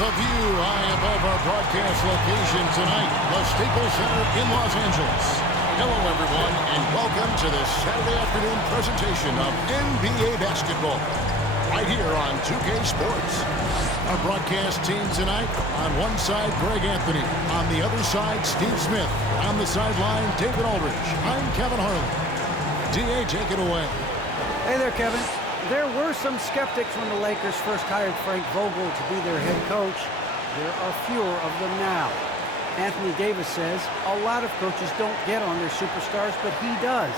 The view high above our broadcast location tonight, the Staples Center in Los Angeles. Hello, everyone, and welcome to this Saturday afternoon presentation of NBA basketball, right here on 2K Sports. Our broadcast team tonight, on one side, Greg Anthony. On the other side, Steve Smith. On the sideline, David Aldridge. I'm Kevin Harlan. D.A., take it away. Hey there, Kevin. There were some skeptics when the Lakers first hired Frank Vogel to be their head coach. There are fewer of them now. Anthony Davis says a lot of coaches don't get on their superstars, but he does.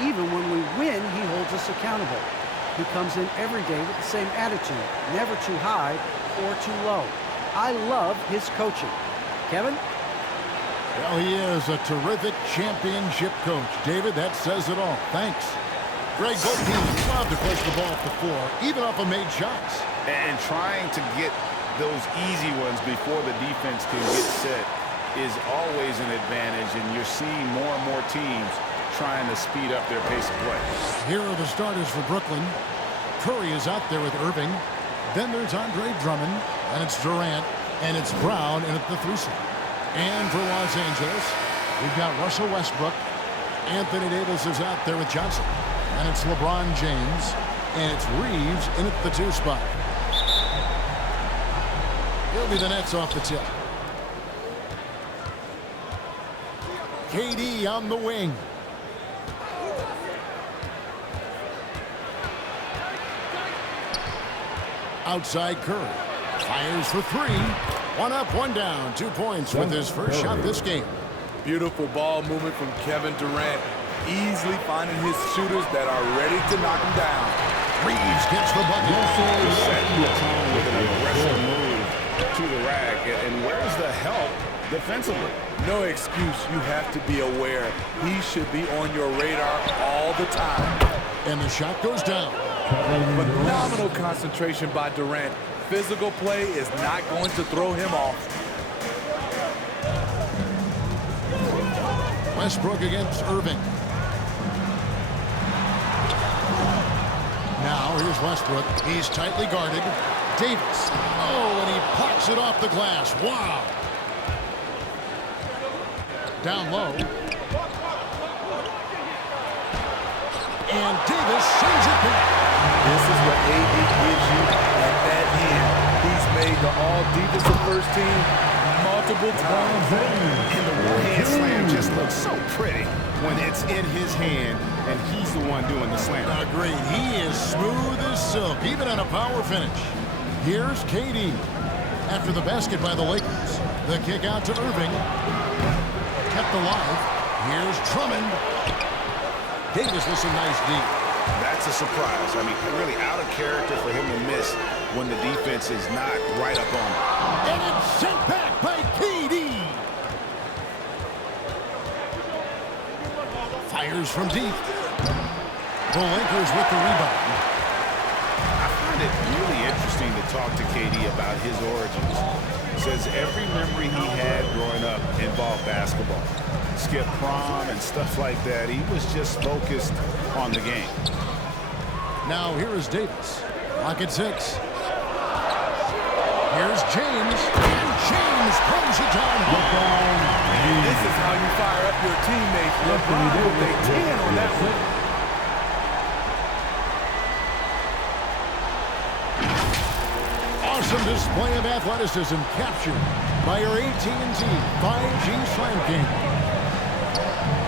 Even when we win, he holds us accountable. He comes in every day with the same attitude, never too high or too low. I love his coaching. Kevin? Well, he is a terrific championship coach. David, that says it all. Thanks. Greg, both teams love to push the ball up the floor, even off of made shots. And trying to get those easy ones before the defense can get set is always an advantage, and you're seeing more and more teams trying to speed up their pace of play. Here are the starters for Brooklyn. Curry is out there with Irving. Then there's Andre Drummond, and it's Durant, and it's Brown in at the 3 slot. And for Los Angeles, we've got Russell Westbrook. Anthony Davis is out there with Johnson. And it's LeBron James, and it's Reeves in at the 2 spot. He'll be the Nets off the tip. KD on the wing. Outside Curry. Fires for 3. 1 up, 1 down. 2 points with his first shot this game. Beautiful ball movement from Kevin Durant. Easily finding his shooters that are ready to knock him down. Reeves gets the bucket. With an aggressive move to the rack. And where's the help defensively? No excuse. You have to be aware. He should be on your radar all the time. And the shot goes down. Phenomenal concentration by Durant. Physical play is not going to throw him off. Westbrook against Irving. Now here's Westbrook. He's tightly guarded. Davis. Oh, and he pops it off the glass. Wow. Down low. And Davis sends it back. This is what AD gives you at that end. He's made the all-defensive first team multiple times. And the one-hand slam just looks so pretty when it's in his hand and he's the one doing the slam. Agreed. He is smooth as silk, even on a power finish. Here's KD. After the basket by the Lakers. The kick out to Irving. Kept alive. Here's Drummond. Davis with some nice deep. That's a surprise. I mean, really out of character for him to miss when the defense is not right up on him. And it's sent back by KD. Fires from deep. The Lakers with the rebound. I find it really interesting to talk to KD about his origins. Says every memory he had growing up involved basketball. Skip prom and stuff like that. He was just focused on the game. Now here is Davis. Lock at 6. Here's James. And James pulls it down. This is how you fire up your teammates. LeBron with a 10 on that one. Awesome display of athleticism captured by your AT&T 5G Slam King.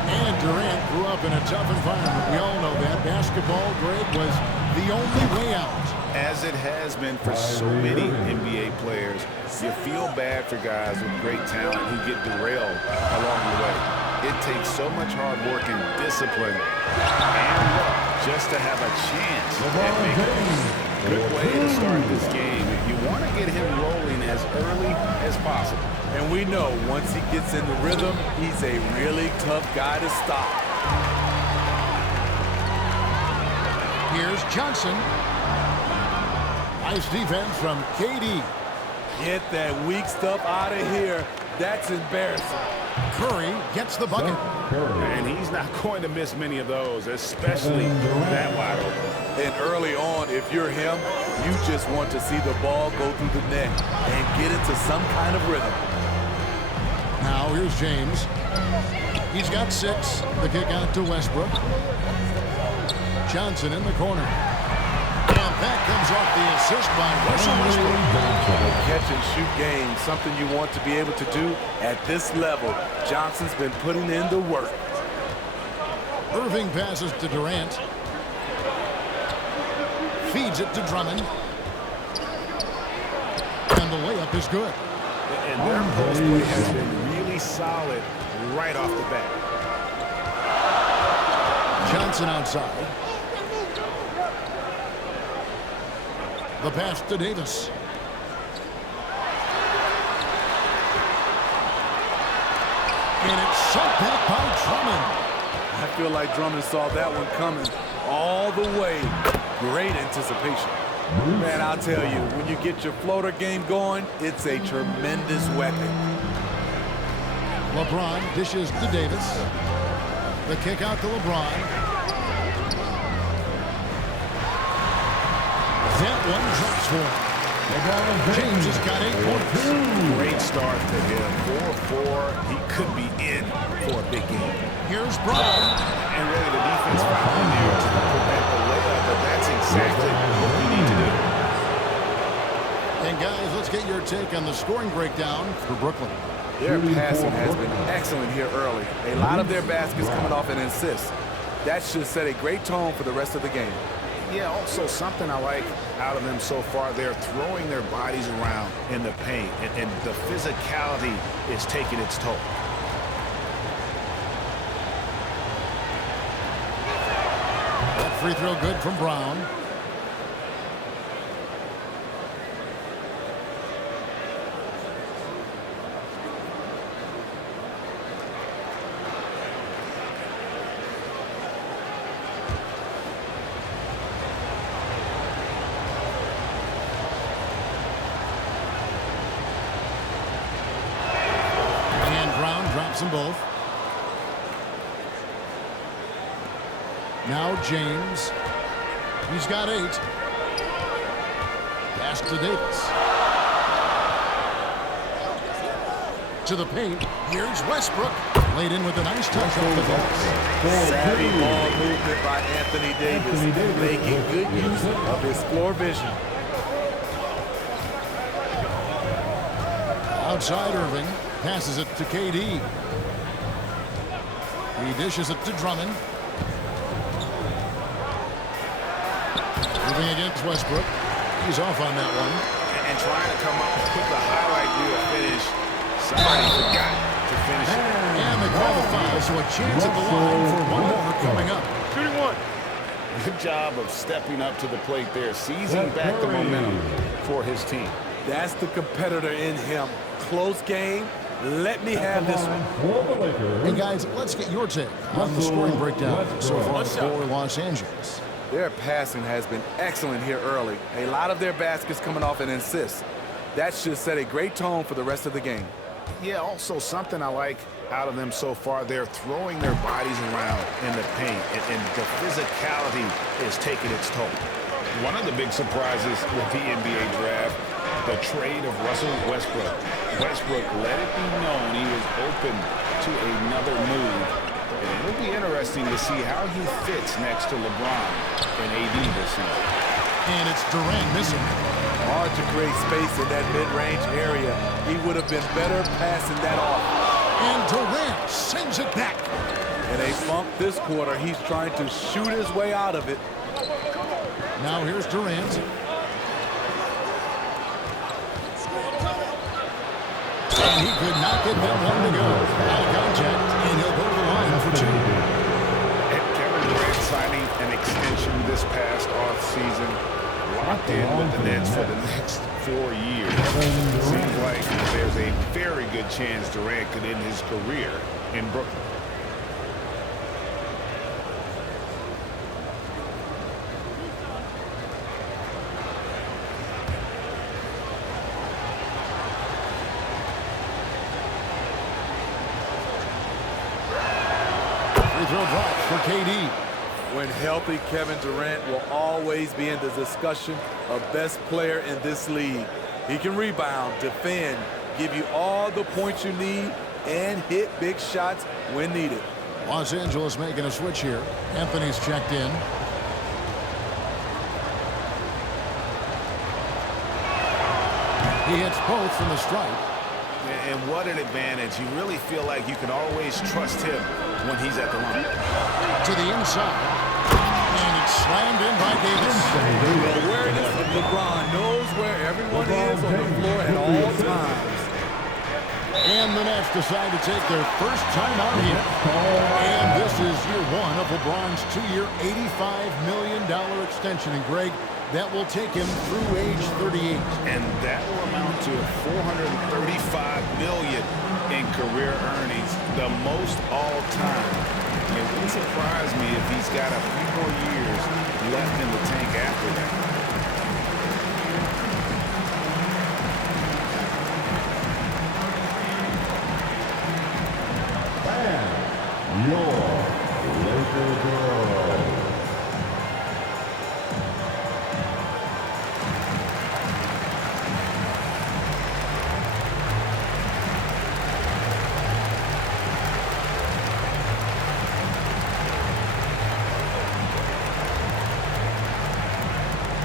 And Durant grew up in a tough environment. We all know that. Basketball, Greg, was the only way out. As it has been for so many NBA players, you feel bad for guys with great talent who get derailed along the way. It takes so much hard work and discipline and luck just to have a chance at making it. Good way to start this game. If you want to get him rolling as early as possible. And we know once he gets in the rhythm, he's a really tough guy to stop. Here's Johnson. Nice defense from KD. Get that weak stuff out of here. That's embarrassing. Curry gets the bucket. And he's not going to miss many of those, especially that wide open. And early on, if you're him, You just want to see the ball go through the net and get into some kind of rhythm. Now here's James. He's got 6. The kick out to Westbrook. Johnson in the corner. And that comes off the assist by Russell Westbrook. A catch-and-shoot game, something you want to be able to do at this level. Johnson's been putting in the work. Irving passes to Durant. Feeds it to Drummond. And the layup is good. And their post play has been really solid right off the bat. Johnson outside. The pass to Davis. And it's sent back by Drummond. I feel like Drummond saw that one coming all the way. Great anticipation. Man, I'll tell you, when you get your floater game going, it's a tremendous weapon. LeBron dishes to Davis. The kick out to LeBron. That one drops for him. James has got 8 points. Great start to him. 4-4. He could be in for a big game. Here's Brown. And really the defense found there to prevent the layup, but that's exactly what we need to do. And guys, let's get your take on the scoring breakdown for Brooklyn. Their passing has been excellent here early. A lot of their baskets coming off an assist. That should set a great tone for the rest of the game. Yeah, also something I like out of them so far, they're throwing their bodies around in the paint, and the physicality is taking its toll. That free throw good from Brown. Drops them both. Now James. He's got 8. Pass to Davis. To the paint. Here's Westbrook. Laid in with a nice touch off the glass. Savvy ball movement by Anthony Davis. Making good use of his floor vision. Outside Irving. Passes it to KD. He dishes it to Drummond. Moving against Westbrook. He's off on that one. And trying to come up with the highlight reel finish. Somebody forgot to finish it. And they call the foul, so a chance at the line for one more coming up. Shooting one. Good job of stepping up to the plate there, seizing back the momentum for his team. That's the competitor in him. Close game. Let me have this one. Hey guys, let's get your take on the scoring breakdown so far for Los Angeles. Their passing has been excellent here early. A lot of their baskets coming off an assist. That should set a great tone for the rest of the game. Yeah, also something I like out of them so far, they're throwing their bodies around in the paint, and the physicality is taking its toll. One of the big surprises with the NBA draft, the trade of Russell Westbrook. Westbrook let it be known he was open to another move. And it'll be interesting to see how he fits next to LeBron and AD this season. And it's Durant missing. Hard to create space in that mid-range area. He would have been better passing that off. And Durant sends it back. In a funk this quarter, he's trying to shoot his way out of it. Now here's Durant. And he could not get that one to go. Out of contact, and he'll go to the line for 2. And Kevin Durant signing an extension this past offseason, locked in with the Nets for the next 4 years. Seems like there's a very good chance Durant could end his career in Brooklyn. Throw drops for KD. When healthy, Kevin Durant will always be in the discussion a best player in this league. He can rebound, defend, give you all the points you need, and hit big shots when needed. Los Angeles making a switch here. Anthony's checked in. He hits both from the stripe. And what an advantage. You really feel like you can always trust him when he's at the line. To the inside. And it's slammed in by Davis. The awareness of LeBron knows where everyone is on the floor at all times. And the Nets decide to take their first time out here. And this is year one of LeBron's two-year, $85 million extension. And Greg, that will take him through age 38. And that will amount to $435 million in career earnings, the most all time. It wouldn't surprise me if he's got a few more years left in the tank after that. Your Lakers girl.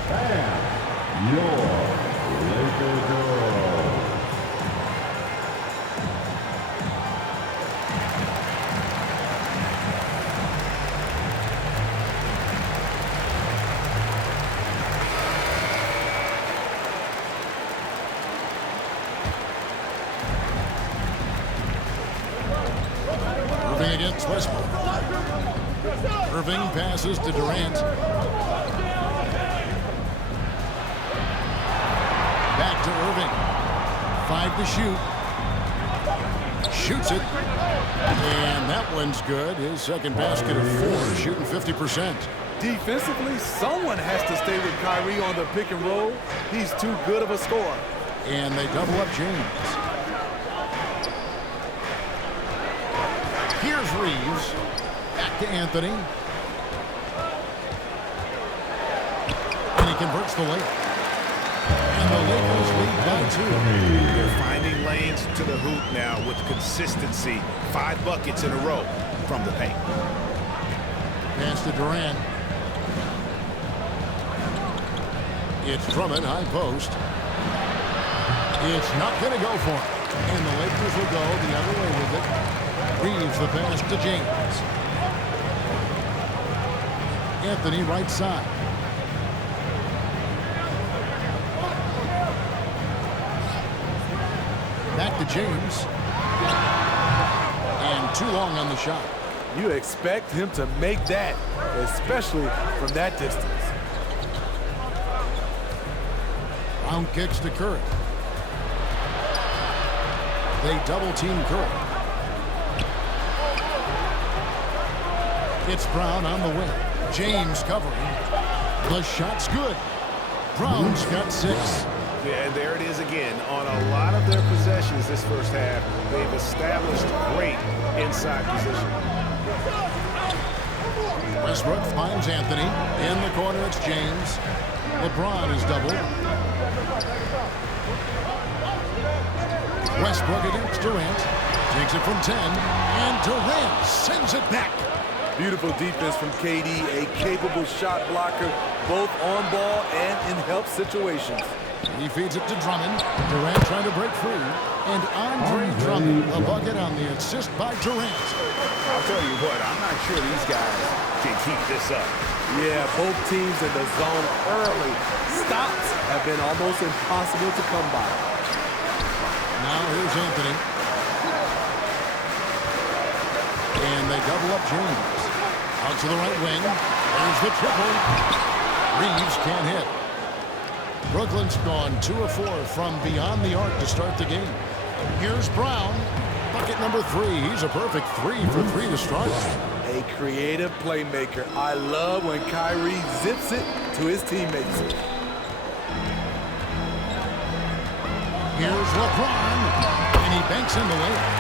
And your Lakers girl. Irving against Westbrook. Irving passes to Durant. Back to Irving. 5 to shoot. Shoots it. And that one's good. His second basket of 4, shooting 50%. Defensively, someone has to stay with Kyrie on the pick and roll. He's too good of a scorer. And they double up James. Here's Reeves. Back to Anthony. And he converts the layup. And the Lakers lead by 2. They're finding lanes to the hoop now with consistency. 5 buckets in a row from the paint. Pass to Durant. It's Drummond, high post. It's not going to go for it. And the Lakers will go the other way with it. Reeves the pass to James. Anthony right side. Back to James. And too long on the shot. You expect him to make that, especially from that distance. Brown kicks to Curry. They double team Curry. It's Brown on the wing. James covering. The shot's good. Brown's got 6. Yeah, and there it is again. On a lot of their possessions this first half, they've established great inside position. Westbrook finds Anthony. In the corner, it's James. LeBron is doubled. Westbrook against Durant. Takes it from 10. And Durant sends it back. Beautiful defense from KD, a capable shot blocker, both on ball and in help situations. He feeds it to Drummond. Durant trying to break free. And Andre Drummond, a bucket on the assist by Durant. I'll tell you what, I'm not sure these guys can keep this up. Yeah, both teams in the zone early. Stops have been almost impossible to come by. Now here's Anthony. And they double up James. Out to the right wing. There's the triple. Reeves can't hit. Brooklyn's gone 2 of 4 from beyond the arc to start the game. Here's Brown. Bucket number 3. He's a perfect 3 for 3 to start. A creative playmaker. I love when Kyrie zips it to his teammates. Here's LeBron. And he banks in the layup.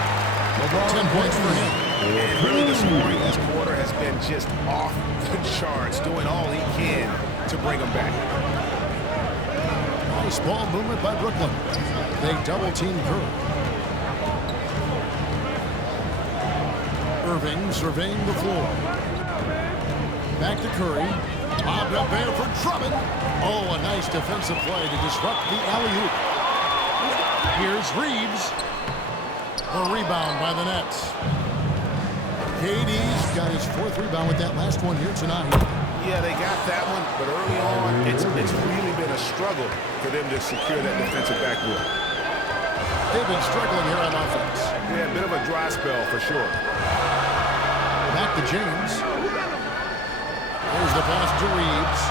10 points for him. And really the scoring this quarter has been just off the charts, doing all he can to bring them back. Nice ball movement by Brooklyn. They double-team Curry. Irving surveying the floor. Back to Curry. Lobbed up there for Drummond. Oh, a nice defensive play to disrupt the alley-oop. Here's Reeves. A rebound by the Nets. KD's got his 4th rebound with that last one here tonight. Yeah, they got that one, but early on, it's really been a struggle for them to secure that defensive backboard. They've been struggling here on offense. Yeah, a bit of a dry spell for sure. Back to James. There's the pass to Reeves.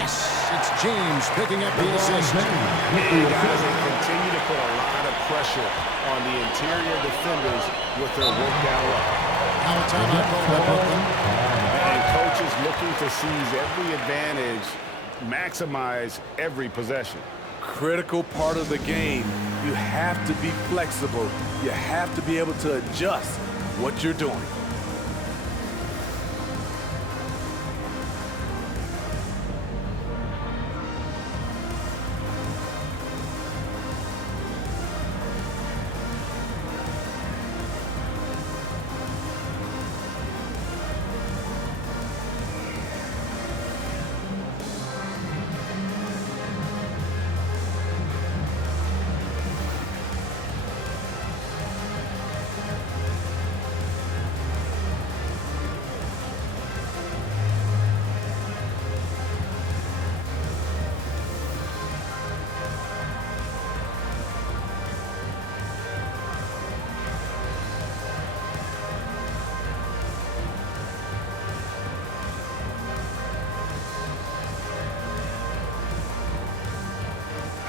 Yes, it's James picking up the assist. Guys, they continue to put a lot of pressure on the interior defenders with their work down low. Now a timeout called by Brooklyn. And coaches looking to seize every advantage, maximize every possession. Critical part of the game. You have to be flexible. You have to be able to adjust what you're doing.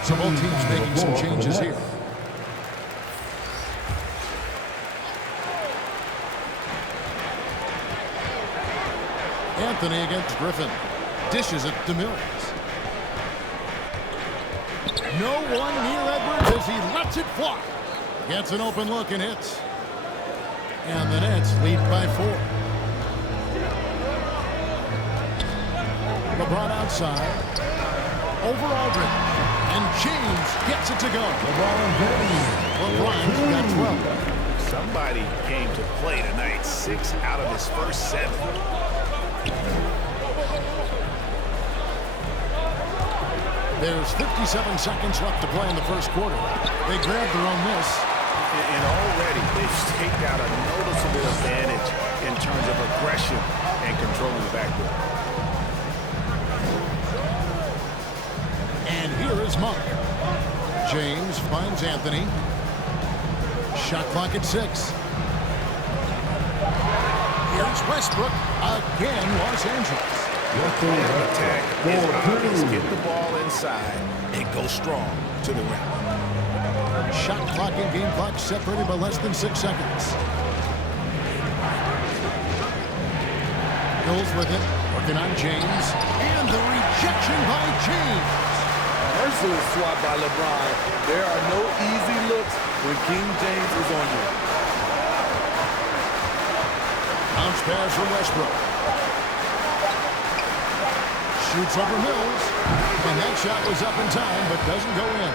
So both teams making some changes here. Anthony against Griffin. Dishes it to Mills. No one near Edwards as he lets it fly. Gets an open look and hits. And the Nets lead by 4. LeBron outside. Over Aldridge. And James gets it to go. LeBron's got 12. Somebody came to play tonight. 6 out of his first 7. There's 57 seconds left to play in the first quarter. They grabbed their own miss. And already they've staked out a noticeable advantage in terms of aggression and controlling the backcourt. And here is Monk. James finds Anthony. Shot clock at 6. Here's Westbrook. Again, Los Angeles. Attack is obvious. Get the ball inside and go strong to the rim. Shot clock and game clock separated by less than 6 seconds. Goes with it. Working on James. And the rejection by James. Merciless swat by LeBron. There are no easy looks when King James is on you. Bounce pass from Westbrook. Shoots over Mills. And that shot was up in time, but doesn't go in.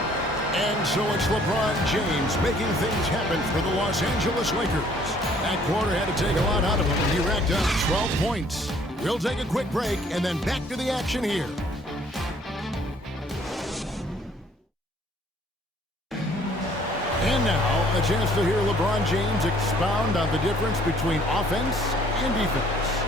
And so it's LeBron James making things happen for the Los Angeles Lakers. That quarter had to take a lot out of him, and he racked up 12 points. We'll take a quick break and then back to the action here. And now, a chance to hear LeBron James expound on the difference between offense and defense.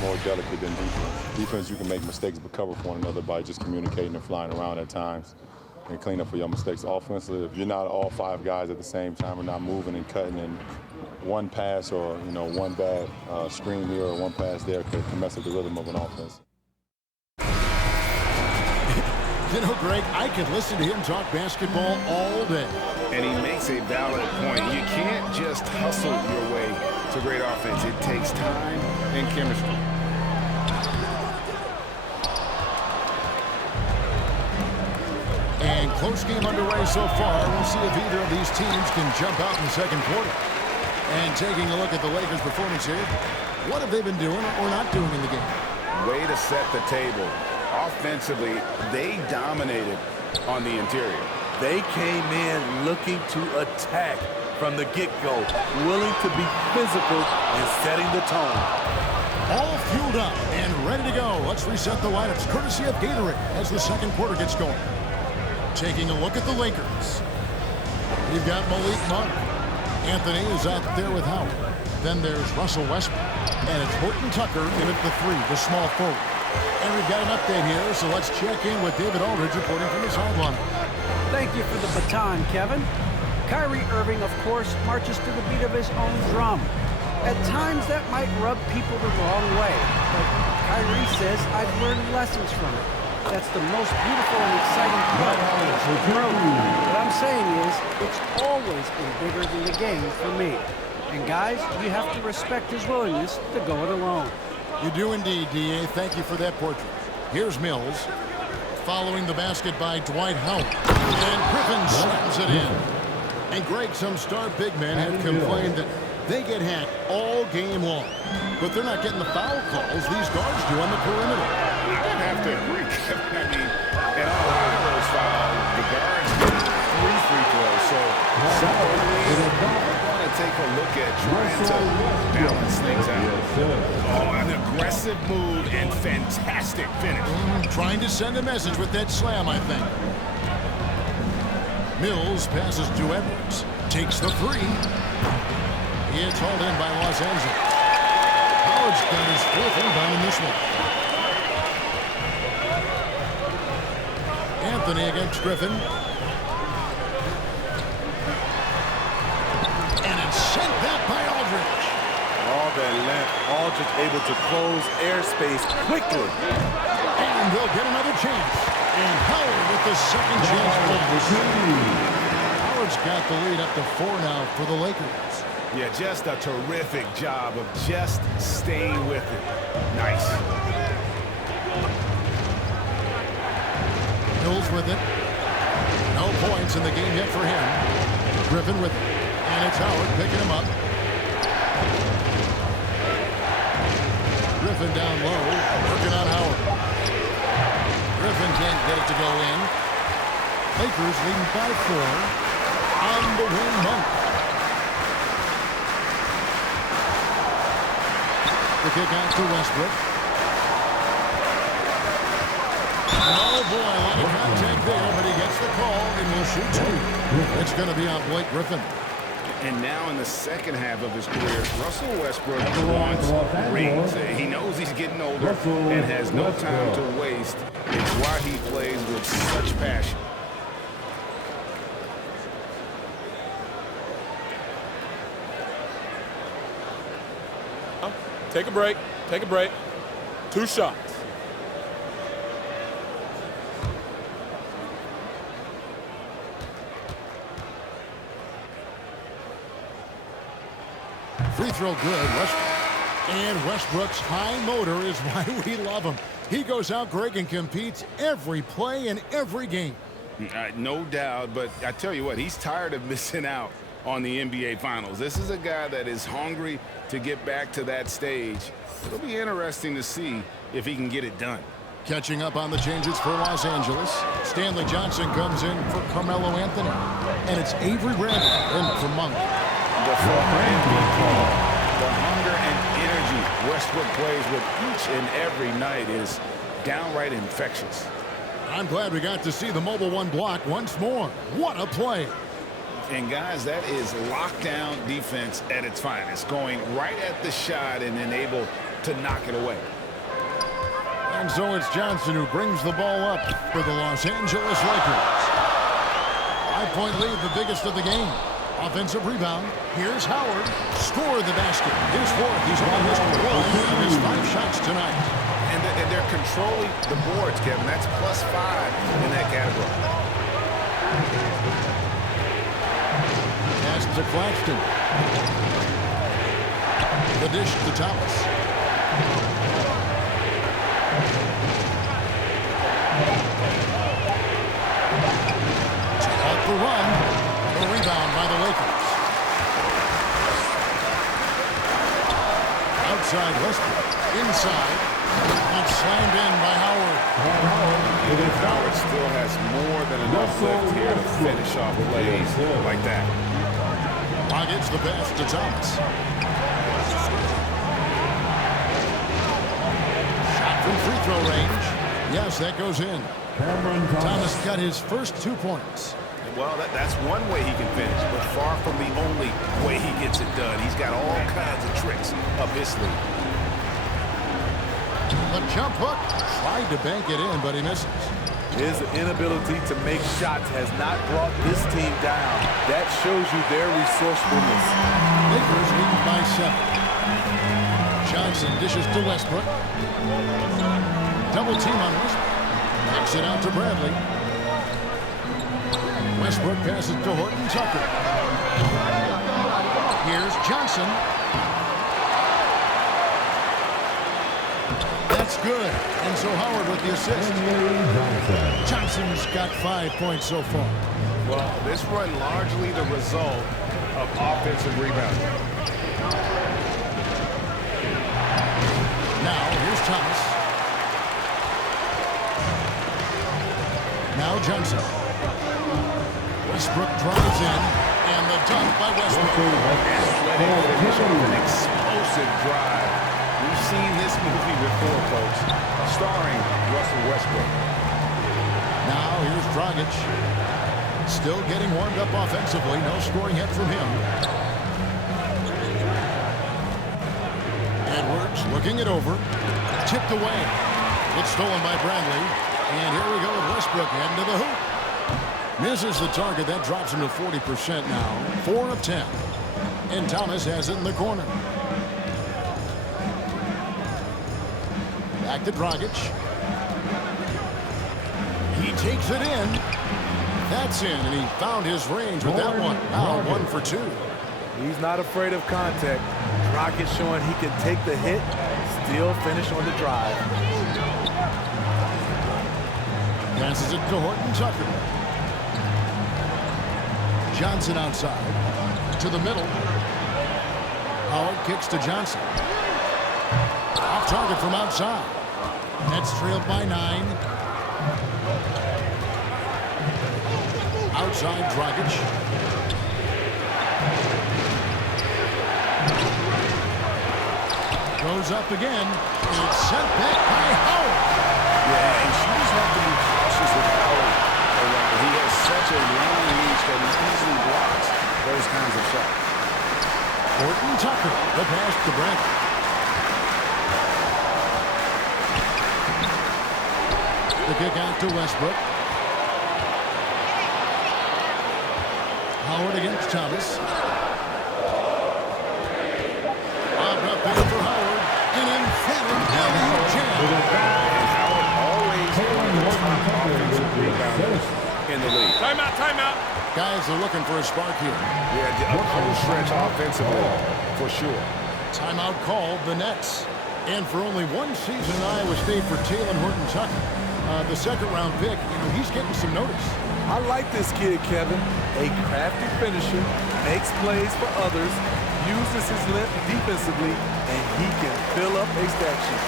More delicate than defense. Defense, you can make mistakes but cover for one another by just communicating and flying around at times and clean up for your mistakes. Offensively, if you're not all 5 guys at the same time and not moving and cutting, and one pass or one bad screen here or one pass there can mess up the rhythm of an offense. You know, Greg, I could listen to him talk basketball all day. And he makes a valid point. You can't just hustle your way to great offense. It takes time and chemistry. And close game underway so far. We'll see if either of these teams can jump out in the second quarter. And taking a look at the Lakers' performance here, what have they been doing or not doing in the game? Way to set the table. offensively, they dominated on the interior. They came in looking to attack from the get-go, willing to be physical and setting the tone. All fueled up and ready to go. Let's reset the lineups courtesy of Gatorade as the second quarter gets going. Taking a look at the Lakers. We've got Malik Monk. Anthony is out there with Howard. Then there's Russell Westbrook. And it's Horton Tucker in at the 3, the small forward. And we've got an update here, so let's check in with David Aldridge reporting from the sideline. Thank you for the baton, Kevin. Kyrie Irving, of course, marches to the beat of his own drum. At times, that might rub people the wrong way. But Kyrie says, I've learned lessons from it. That's the most beautiful and exciting part of this growth. What I'm saying is, it's always been bigger than the game for me. And guys, you have to respect his willingness to go it alone. You do indeed, D.A. Thank you for that portrait. Here's Mills. Following the basket by Dwight Howard. And Griffin slams it in. And Greg, some star big men have complained that they get hacked all game long. But they're not getting the foul calls these guards do on the perimeter. I would have to agree, Kevin. I mean, in a lot of those fouls, the guards get 3 free throws. So we're going to take a look at trying to balance things out. Oh, an aggressive move and fantastic finish. Trying to send a message with that slam, I think. Mills passes to Edwards. Takes the 3. It's hauled in by Los Angeles. Howard's got his 4th rebound in this one. Anthony against Griffin. And it's sent back by Aldridge. All that length, Aldridge able to close airspace quickly. And they'll get another chance. And Howard with the second chance pass. Howard's got the lead up to 4 now for the Lakers. Yeah, just a terrific job of just staying with it. Nice. Mills with it. No points in the game yet for him. Griffin with it. And it's Howard picking him up. Griffin down low, working on Howard. Griffin can't get it to go in. Lakers leading by 4 on the win Monk. The kick out to Westbrook. Oh boy, a lot of contact there, but he gets the call and will shoot 2. It's going to be on Blake Griffin. And now in the second half of his career, Russell Westbrook wants rings. He knows he's getting older and has no time to waste. It's why he plays with such passion. Take a break. Take a break. 2 shots. Free throw good, Westbrook. And Westbrook's high motor is why we love him. He goes out, Greg, and competes every play in every game. No doubt, but I tell you what, he's tired of missing out on the NBA Finals. This is a guy that is hungry to get back to that stage. It'll be interesting to see if he can get it done. Catching up on the changes for Los Angeles. Stanley Johnson comes in for Carmelo Anthony. And it's Avery Bradley in for Monk. The former MVP, the hunger and energy Westbrook plays with each and every night is downright infectious. I'm glad we got to see the Mobile One block once more. What a play. And guys, that is lockdown defense at its finest, going right at the shot and then able to knock it away. And so it's Johnson who brings the ball up for the Los Angeles Lakers. 5-point lead, the biggest of the game. Offensive rebound. Here's Howard. Score the basket. His 4th. He's only missed 1 of his 5 shots tonight. And they're controlling the boards, Kevin. That's +5 in that category. Pass to Claxton. The dish to Thomas. Off the run. The rebound by the Lakers. Outside Westbrook. Inside. And slammed in by Howard. And Howard still has more than enough left here to finish off plays like that. Gets the pass to Thomas. Shot from free throw range. Yes, that goes in. Thomas got his first 2 points. Well, that's one way he can finish, but far from the only way he gets it done. He's got all kinds of tricks up his sleeve. The jump hook. Tried to bank it in, but he misses. His inability to make shots has not brought this team down. That shows you their resourcefulness. Lakers lead by 7. Johnson dishes to Westbrook. Double team on Westbrook. Kicks it out to Bradley. Westbrook passes to Horton Tucker. Here's Johnson. That's good. And so Howard with the assist. Johnson's got 5 points so far. Well, this run largely the result of offensive rebounding. Now, here's Thomas. Now Johnson. Westbrook drives in, and the dunk by Westbrook. An explosive drive. We've seen this movie before, folks, starring Russell Westbrook. Now here's Dragic. Still getting warmed up offensively. No scoring hit from him. Edwards looking it over. Tipped away. It's stolen by Bradley. And here we go with Westbrook heading to the hoop. Misses the target. That drops him to 40% now. 4 of 10. And Thomas has it in the corner. Back to Dragic. He takes it in. That's in, and he found his range with that one. Now 1 for 2. He's not afraid of contact. Dragic showing he can take the hit, still finish on the drive. Passes it to Horton Tucker. Johnson outside. To the middle. Howard kicks to Johnson. Off target from outside. Nets trailed by 9. Outside Dragic. Goes up again. And it's sent back by Howard. Yeah, and you just have to be cautious with Howard. He has such a long reach that he easily blocks those kinds of shots. Horton Tucker. The pass to Bradley. The kick out to Westbrook. Howard against Thomas. Bobbed up in for Howard. An emphatic alley-oop jam. And Howard always one of the top offensive rebounders in the league. Timeout, timeout. Guys are looking for a spark here. Yeah, a cold stretch offensively, for sure. Timeout called the Nets. And for only 1 season in Iowa State for Taylor Horton Tucker. The second-round pick, he's getting some notice. I like this kid, Kevin. A crafty finisher, makes plays for others, uses his length defensively, and he can fill up a stat sheet.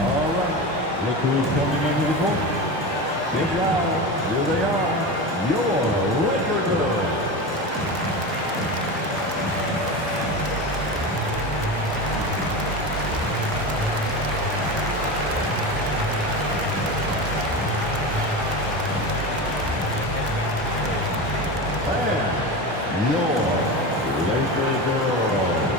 All right, look who's coming into the court. Big guy, here they are, your Laker girls. Your Laker girls.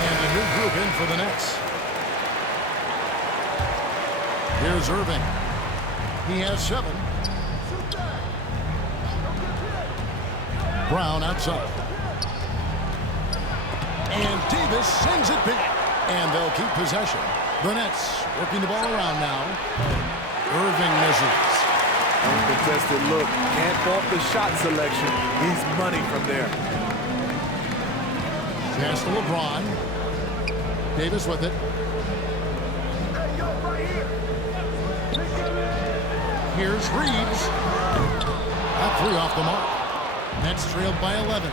And a new group in for the Nets. Here's Irving. He has 7. Brown outside. And Davis sends it back. And they'll keep possession. The Nets working the ball around now. Irving misses. Uncontested look. Can't fault the shot selection. He's money from there. Pass to LeBron. Davis with it. Here's Reeves. That three off the mark. Nets trailed by 11.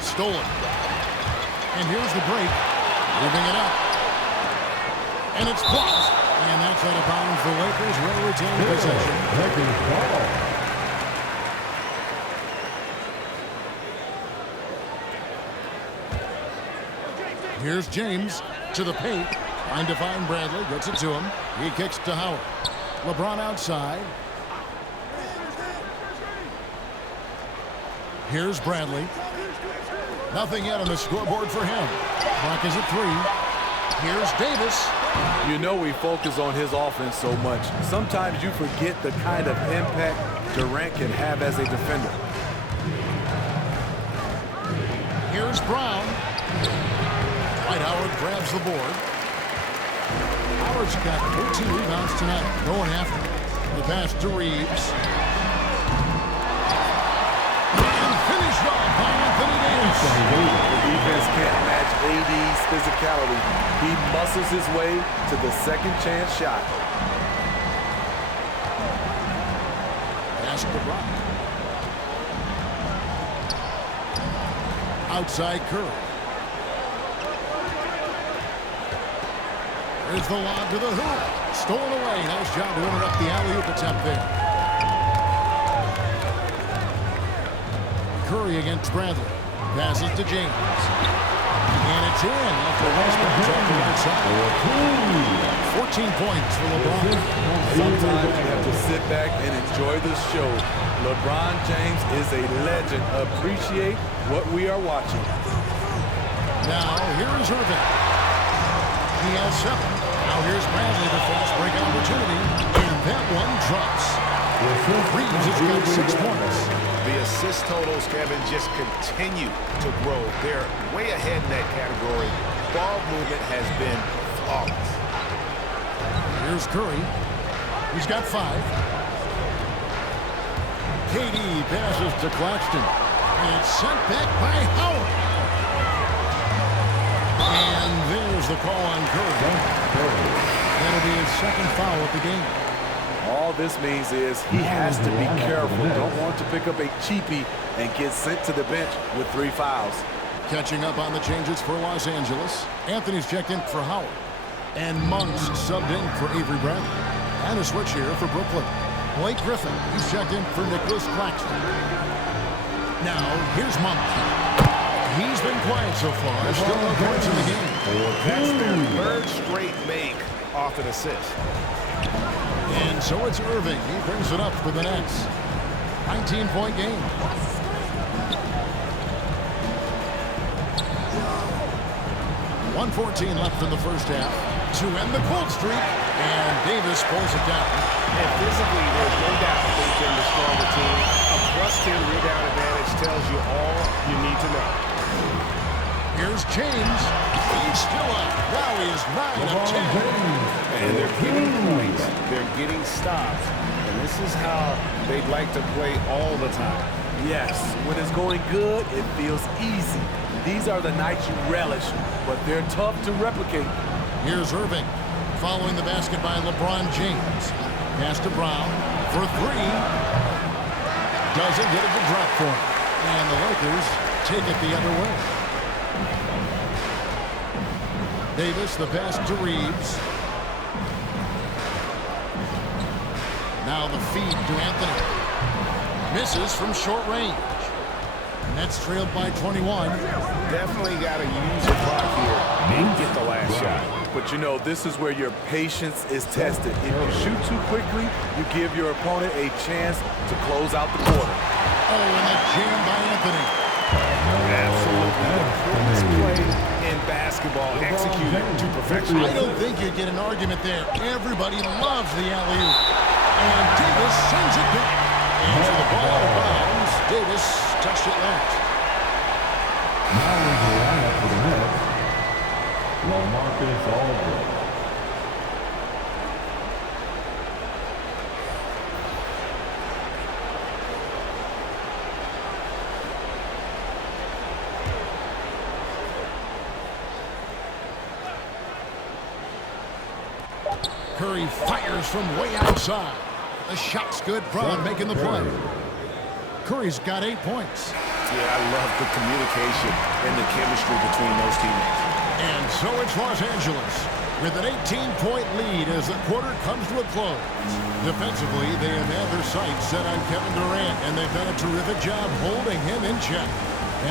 Stolen. And here's the break. Moving it up. And it's blocked. And that's out of bounds. The Lakers will retain possession. Lakers ball. Here's James to the paint. Trying to find Bradley. Gets it to him. He kicks to Howard. LeBron outside. Here's Bradley. Nothing yet on the scoreboard for him. Clock is at 3. Here's Davis. You know we focus on his offense so much. Sometimes you forget the kind of impact Durant can have as a defender. Here's Brown. Dwight Howard grabs the board. Howard's got 14 rebounds tonight. Going after it. The pass to Reeves. And finished off by Anthony Davis. The defense can't match AD's physicality. He muscles his way to the second chance shot. Pass to Brown. Outside Curry. There's the lob to the hoop. Stolen away. Nice job to interrupt the alley-oop attempt there. Curry against Bradley. Passes to James. And it's in after Westbrook off the right side. 14 points for LeBron. Sometimes you have to sit back and enjoy the show. LeBron James is a legend. Appreciate what we are watching. Now, here is Irving. He has 7. Now here's Bradley, the fast break opportunity. And that one drops. Reeves has got 6 points. The assist totals, Kevin, just continue to grow. They're way ahead in that category. Ball movement has been flawless. Here's Curry. He's got 5. KD passes to Claxton. And it's sent back by Howard. And there's the call on Curry. That'll be his second foul of the game. All this means is he has to be careful. Don't want to pick up a cheapie and get sent to the bench with 3 fouls. Catching up on the changes for Los Angeles. Anthony's checked in for Howard. And Monks subbed in for Avery Bradley. And a switch here for Brooklyn. Blake Griffin, he's checked in for Nicholas Claxton. Now, here's Monks. He's been quiet so far. Still no points in the game. That's their 3rd straight make off an assist. And so it's Irving. He brings it up for the Nets. 19-point game. .114 left in the first half to end the cold streak. And Davis pulls it down. And physically, there's no doubt they've been the stronger team. A +10 rebound advantage tells you all you need to know. Here's James. He's still up. Now he is 9 of 10. And they're getting points. They're getting stops. And this is how they'd like to play all the time. Yes, when it's going good, it feels easy. These are the nights you relish, but they're tough to replicate. Here's Irving. Following the basket by LeBron James. Pass to Brown for 3. Doesn't get it to drop for him. And the Lakers take it the other way. Davis, the pass to Reeves. Now the feed to Anthony. Misses from short range. Nets trailed by 21. Definitely got to use the clock here and get the last shot. But you know, this is where your patience is tested. If you shoot too quickly, you give your opponent a chance to close out the quarter. Oh, and a jam by Anthony. Absolutely. The quickest play in basketball, executed to perfection. I don't think you'd get an argument there. Everybody loves the alley-oop. And Davis sends it back. Into the ball out of bounds. Davis touched it last. Now is the lineup for the Nets. LaMarcus Aldridge. Curry Curry fires from way outside. The shot's good. Braun making the play. Curry's got 8 points. Yeah, I love the communication and the chemistry between those teammates. And so it's Los Angeles with an 18-point lead as the quarter comes to a close. Defensively, they have had their sights set on Kevin Durant, and they've done a terrific job holding him in check.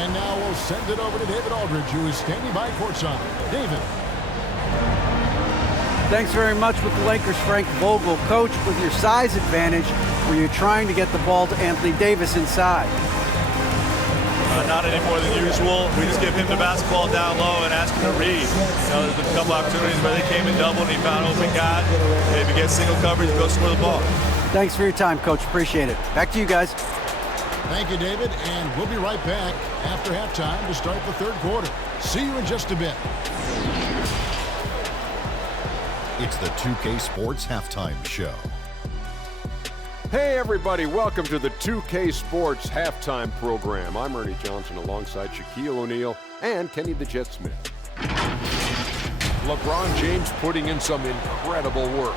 And now we'll send it over to David Aldridge, who is standing by courtside. David. Thanks very much with the Lakers, Frank Vogel. Coach, with your size advantage, were you trying to get the ball to Anthony Davis inside? Not any more than usual. We just give him the basketball down low and ask him to read. There's been a couple opportunities where they came in double and he found open guy. Maybe get single coverage, go score the ball. Thanks for your time, Coach. Appreciate it. Back to you guys. Thank you, David, and we'll be right back after halftime to start the third quarter. See you in just a bit. It's the 2K Sports Halftime Show. Hey everybody, welcome to the 2K Sports Halftime Program. I'm Ernie Johnson alongside Shaquille O'Neal and Kenny the Jet Smith. LeBron James putting in some incredible work.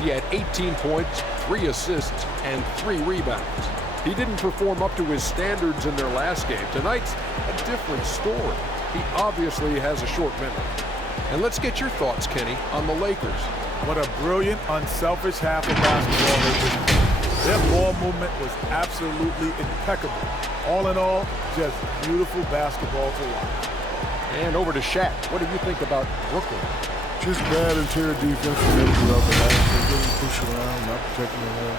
He had 18 points, 3 assists, and 3 rebounds. He didn't perform up to his standards in their last game. Tonight's a different story. He obviously has a short memory. And let's get your thoughts, Kenny, on the Lakers. What a brilliant, unselfish half of basketball they just played. Their ball movement was absolutely impeccable. All in all, just beautiful basketball to watch. And over to Shaq. What do you think about Brooklyn? Just bad interior defense from everything up and out. They didn't push around, not protecting the rim,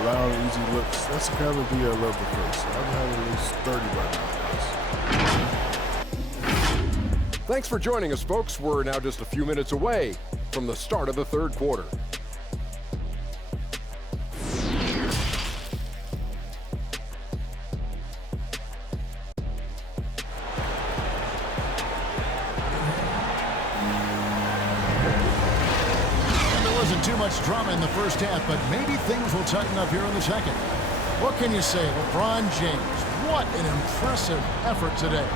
allowing easy looks. That's the kind of D I love to face. I've had at least 30 by now. Thanks for joining us, folks. We're now just a few minutes away from the start of the third quarter. Too much drama in the first half, but maybe things will tighten up here in the second. What can you say? LeBron James, what an impressive effort today.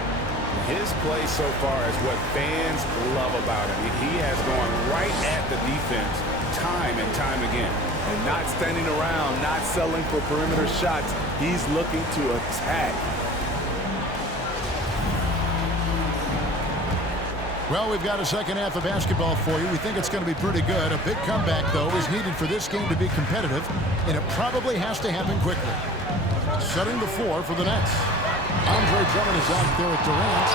His play so far is what fans love about him. He has gone right at the defense time and time again. And not standing around, not settling for perimeter shots. He's looking to attack. Well, we've got a second half of basketball for you. We think it's going to be pretty good. A big comeback, though, is needed for this game to be competitive, and it probably has to happen quickly. Setting the floor for the Nets. Andre Drummond is out there at Durant.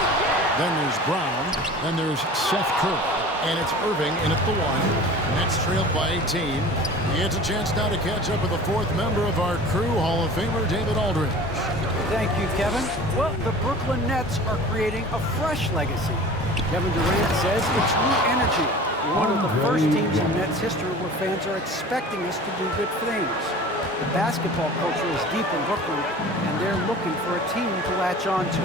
Then there's Brown. Then there's Seth Curry. And it's Irving in at the 1. Nets trailed by 18. He gets a chance now to catch up with the 4th member of our crew, Hall of Famer David Aldridge. Thank you, Kevin. Well, the Brooklyn Nets are creating a fresh legacy. Kevin Durant says it's new energy. We're one of the first teams in Nets history where fans are expecting us to do good things. The basketball culture is deep in Brooklyn, and they're looking for a team to latch on to.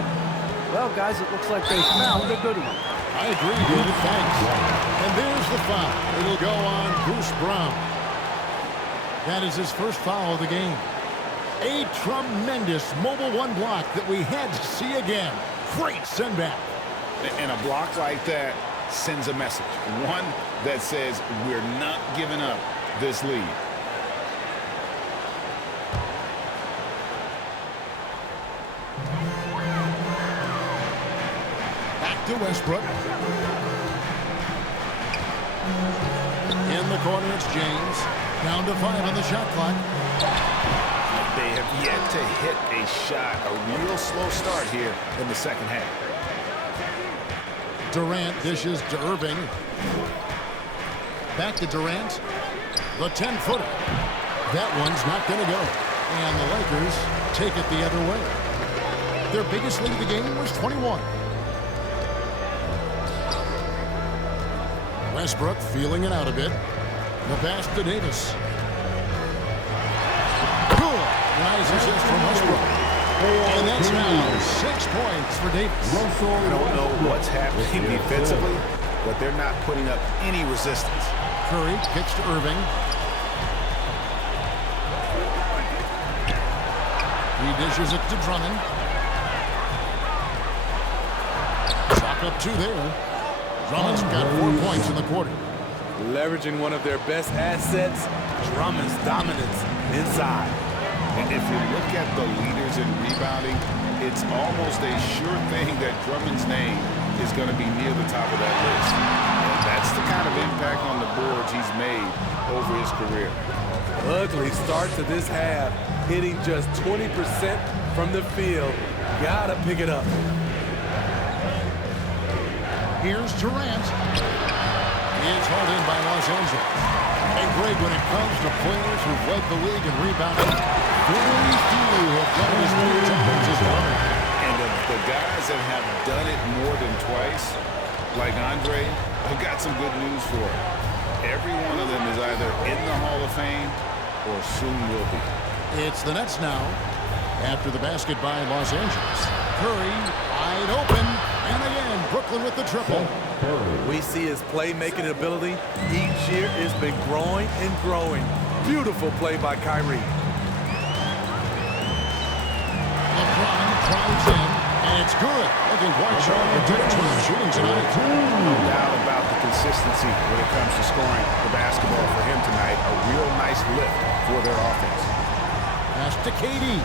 Well, guys, it looks like they found a good one. I agree, David. Thanks. And there's the foul. It'll go on Bruce Brown. That is his first foul of the game. A tremendous mobile 1 block that we had to see again. Great send back. And a block like that sends a message. One that says we're not giving up this lead. Back to Westbrook. In the corner, it's James. Down to 5 on the shot clock. They have yet to hit a shot. A real slow start here in the second half. Durant dishes to Irving. Back to Durant. The 10-footer. That one's not going to go. And the Lakers take it the other way. Their biggest lead of the game was 21. Westbrook feeling it out a bit. The pass to Davis. Good. Nice assist from Westbrook. And that's now 6 points for Davis. I don't know what's happening defensively, but they're not putting up any resistance. Curry kicks to Irving. He dishes it to Drummond. Chalk up 2 there. Drummond's got 4 points in the quarter. leveraging one of their best assets, Drummond's dominance inside. And if you look at the leaders in rebounding, it's almost a sure thing that Drummond's name is going to be near the top of that list. And that's the kind of impact on the boards he's made over his career. Ugly start to this half, hitting just 20% from the field. Gotta pick it up. Here's Durant. It's hauled in by Los Angeles. And Greg, when it comes to players who've led the league in rebounding, very few have done it as many times as Durant. And the guys that have done it more than twice, like Andre, I've got some good news for him. Every one of them is either in the Hall of Fame or soon will be. It's the Nets now. After the basket by Los Angeles. Curry wide open. And again, Brooklyn with the triple. We see his playmaking ability each year has been growing and growing. Beautiful play by Kyrie. LeBron drives in, and it's good. Looking quite sharp with 10 shooting tonight. No doubt about the consistency when it comes to scoring the basketball for him tonight. A real nice lift for their offense. Pass to Katie.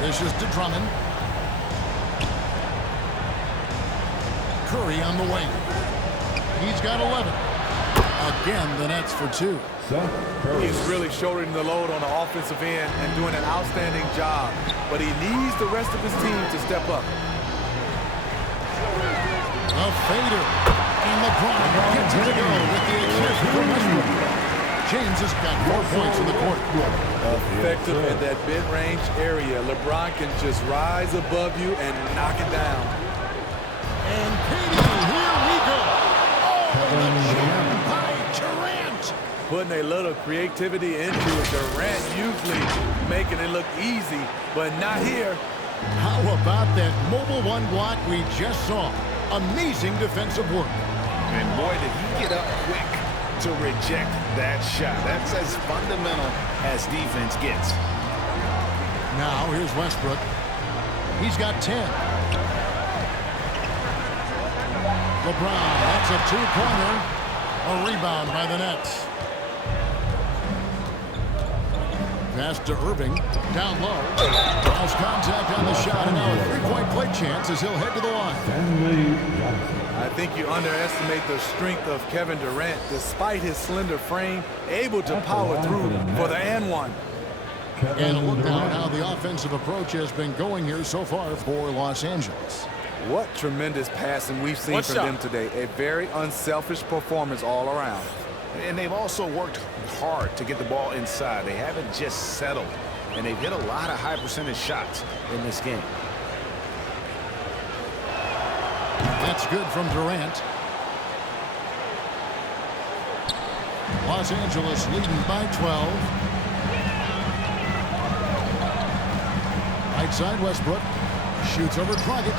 This is to Drummond. Curry on the wing. He's got 11. Again, the Nets for 2. He's really shouldering the load on the offensive end and doing an outstanding job. But he needs the rest of his team to step up. A fader. And LeBron gets it to go with the assist from Westbrook. James has got 4 points in the quarter. Effective in that mid-range area. LeBron can just rise above you and knock it down. And Katie, here we go. Oh, the jam by Durant. Putting a little creativity into it. Durant usually making it look easy, but not here. How about that mobile one block we just saw? Amazing defensive work. And boy, did he get up quick to reject that shot. That's as fundamental as defense gets. Now here's Westbrook. He's got 10. LeBron, that's a 2-pointer. A rebound by the Nets. Pass to Irving, down low. Draws contact on the shot, and now a 3-point play chance as he'll head to the line. I think you underestimate the strength of Kevin Durant. Despite his slender frame, able to power through for the and one. And a look now at how the offensive approach has been going here so far for Los Angeles. What tremendous passing we've seen from them today. A very unselfish performance all around. And they've also worked hard to get the ball inside. They haven't just settled. And they've hit a lot of high percentage shots in this game. That's good from Durant. Los Angeles leading by 12. Right side, Westbrook. Shoots over Dragic.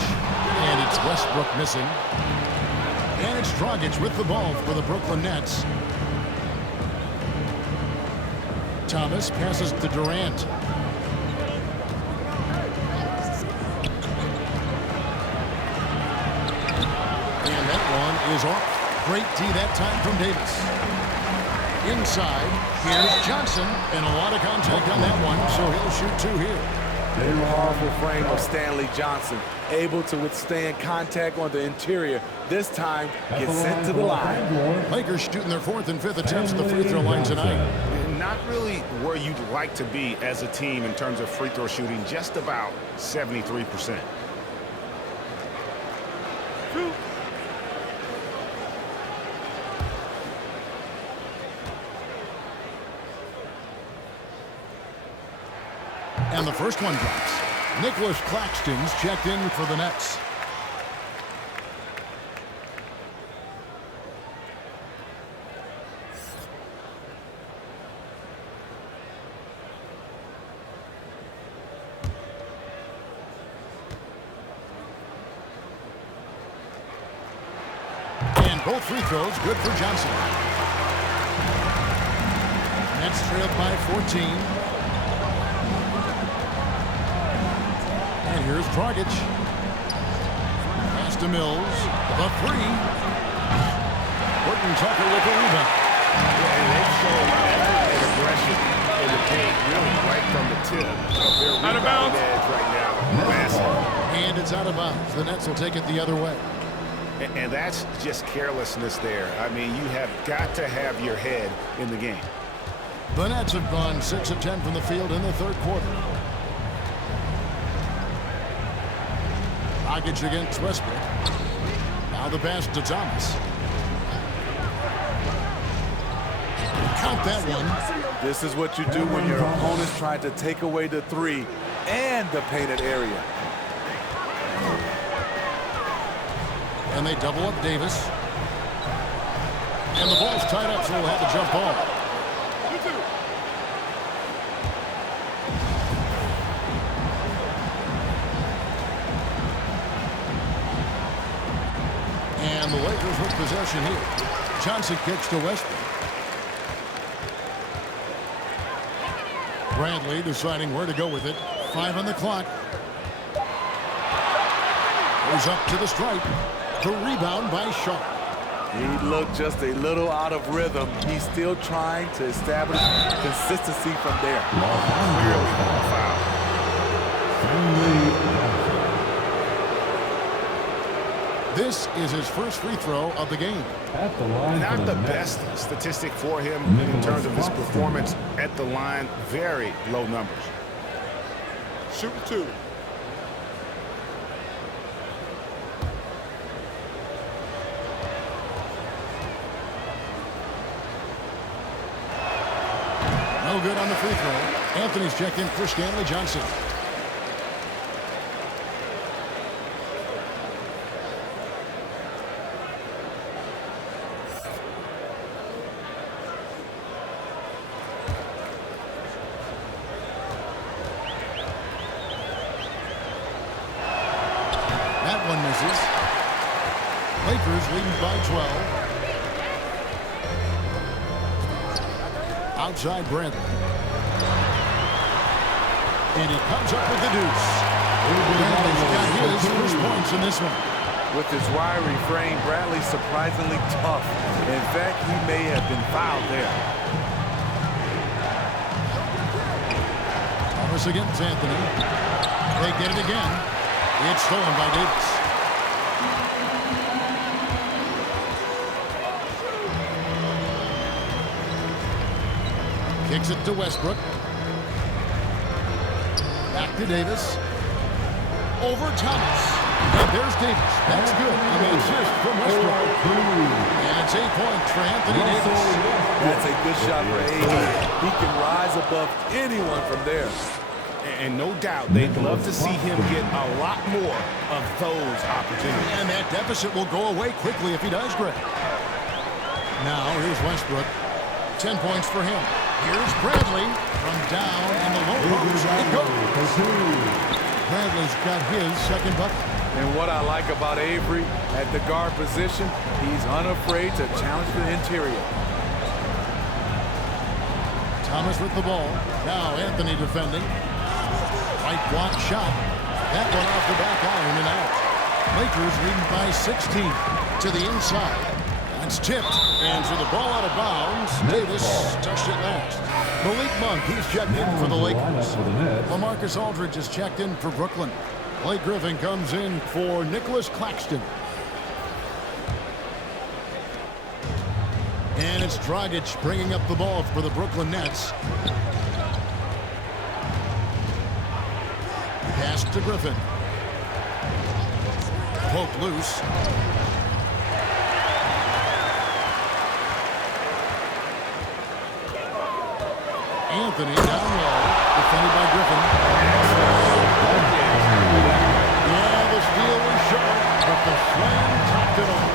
And it's Westbrook missing. And it's Dragic with the ball for the Brooklyn Nets. Thomas passes to Durant. And that one is off. Great D that time from Davis. Inside, here's Johnson. And a lot of contact on that one, so he'll shoot 2 here. Powerful frame of Stanley Johnson. Able to withstand contact on the interior. This time, gets sent to the line. Lakers shooting their 4th and 5th attempts at the free throw line tonight. Not really where you'd like to be as a team in terms of free throw shooting. Just about 73%. And the first one drops. Nicholas Claxton's checked in for the Nets. And both free throws good for Johnson. Nets trailed by 14. And here's Dragic. Pass to Mills. The three. Horton Tucker with the rebound. Yeah, and they've shown effort and aggression in the paint, really right from the tip. Their rebound edge right now, massive. And it's out of bounds. The Nets will take it the other way. And that's just carelessness there. I mean, you have got to have your head in the game. The Nets have gone 6 of 10 from the field in the third quarter. Dragic against Westbrook. Now the pass to Thomas. Count that one. This is what you do when your opponent's trying to take away the three and the painted area. And they double up Davis. And the ball's tied up, so we'll have a jump ball. And the Lakers with possession here. Johnson kicks to Westbrook. Bradley deciding where to go with it. 5 on the clock. Goes up to the stripe. The rebound by Sharp. He looked just a little out of rhythm. He's still trying to establish consistency from there. Clearly foul. This is his first free throw of the game. Not the best statistic for him in terms of his performance at the line. Very low numbers. Shoot 2. No good on the free throw. Anthony's checked in for Stanley Johnson. That one misses. Lakers leading by 12. Outside Bradley. And he comes up with the deuce. Bradley's got his first points in this one. With his wiry frame, Bradley's surprisingly tough. In fact, he may have been fouled there. Thomas against Anthony. They get it again. It's stolen by Davis. Kicks it to Westbrook. Back to Davis. Over Thomas. And there's Davis. That's good. And the assist from Westbrook. And it's 8 points for Anthony Davis. That's a good shot for AD. He can rise above anyone from there. And no doubt they'd love to see him get a lot more of those opportunities. And that deficit will go away quickly if he does, Greg. Now here's Westbrook. 10 points for him. Here's Bradley from down in the low post. It goes. Bradley's got his second bucket. And what I like about Avery at the guard position, he's unafraid to challenge the interior. Thomas with the ball. Now Anthony defending. Right block shot. That one off the back iron and out. Lakers leading by 16 to the inside. It's tipped, and for the ball out of bounds, Davis touched it last. Malik Monk, he's checked in for the Lakers. LaMarcus Aldridge is checked in for Brooklyn. Blake Griffin comes in for Nicholas Claxton. And it's Dragic bringing up the ball for the Brooklyn Nets. Pass to Griffin. Poked loose. Anthony down low, defended by Griffin. Yeah, the steal was short, but the slam topped it off.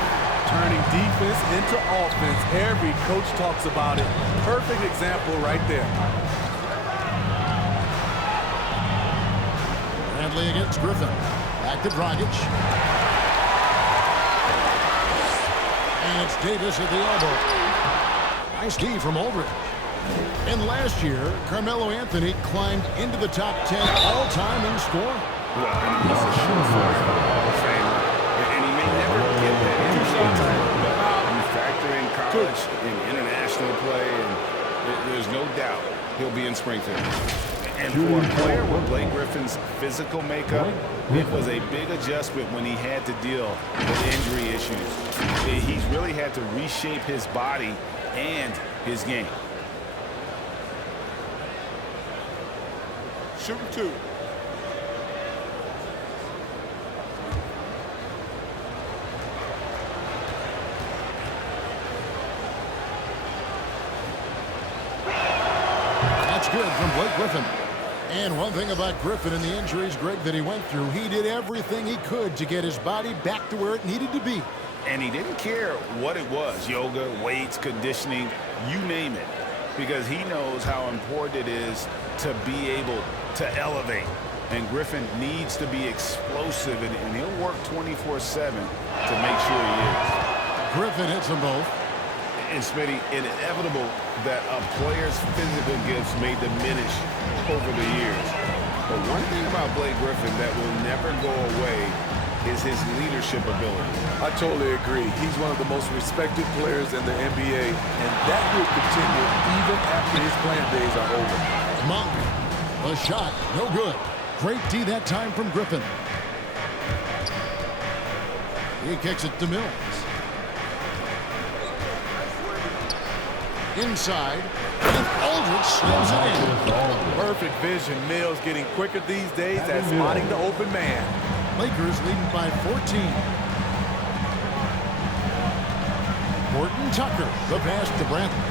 Turning defense into offense. Every coach talks about it. Perfect example right there. Bradley against Griffin. Back to Dragic. And it's Davis at the elbow. Nice D from Aldridge. And last year, Carmelo Anthony climbed into the top 10 all-time in scoring. Well, and he's a surefire Hall of Famer. And he You factor in college and international play, and there's no doubt he'll be in Springfield. And for a player with Blake Griffin's physical makeup, it was a big adjustment when he had to deal with injury issues. He's really had to reshape his body and his game. Shooting 2. That's good from Blake Griffin. And one thing about Griffin and the injuries, Greg, that he went through, he did everything he could to get his body back to where it needed to be. And he didn't care what it was, yoga, weights, conditioning, you name it, because he knows how important it is to be able to elevate. And Griffin needs to be explosive, and he'll work 24/7 to make sure he is. Griffin hits them both. And Smitty, inevitable that a player's physical gifts may diminish over the years. But one thing about Blake Griffin that will never go away is his leadership ability. I totally agree. He's one of the most respected players in the NBA, and that will continue even after his playing days are over. Monk, a shot, no good. Great D that time from Griffin. He kicks it to Mills. Inside, and Aldridge slams it in. Perfect vision. Mills getting quicker these days at spotting the open man. Lakers leading by 14. Horton Tucker, the pass to Brantley.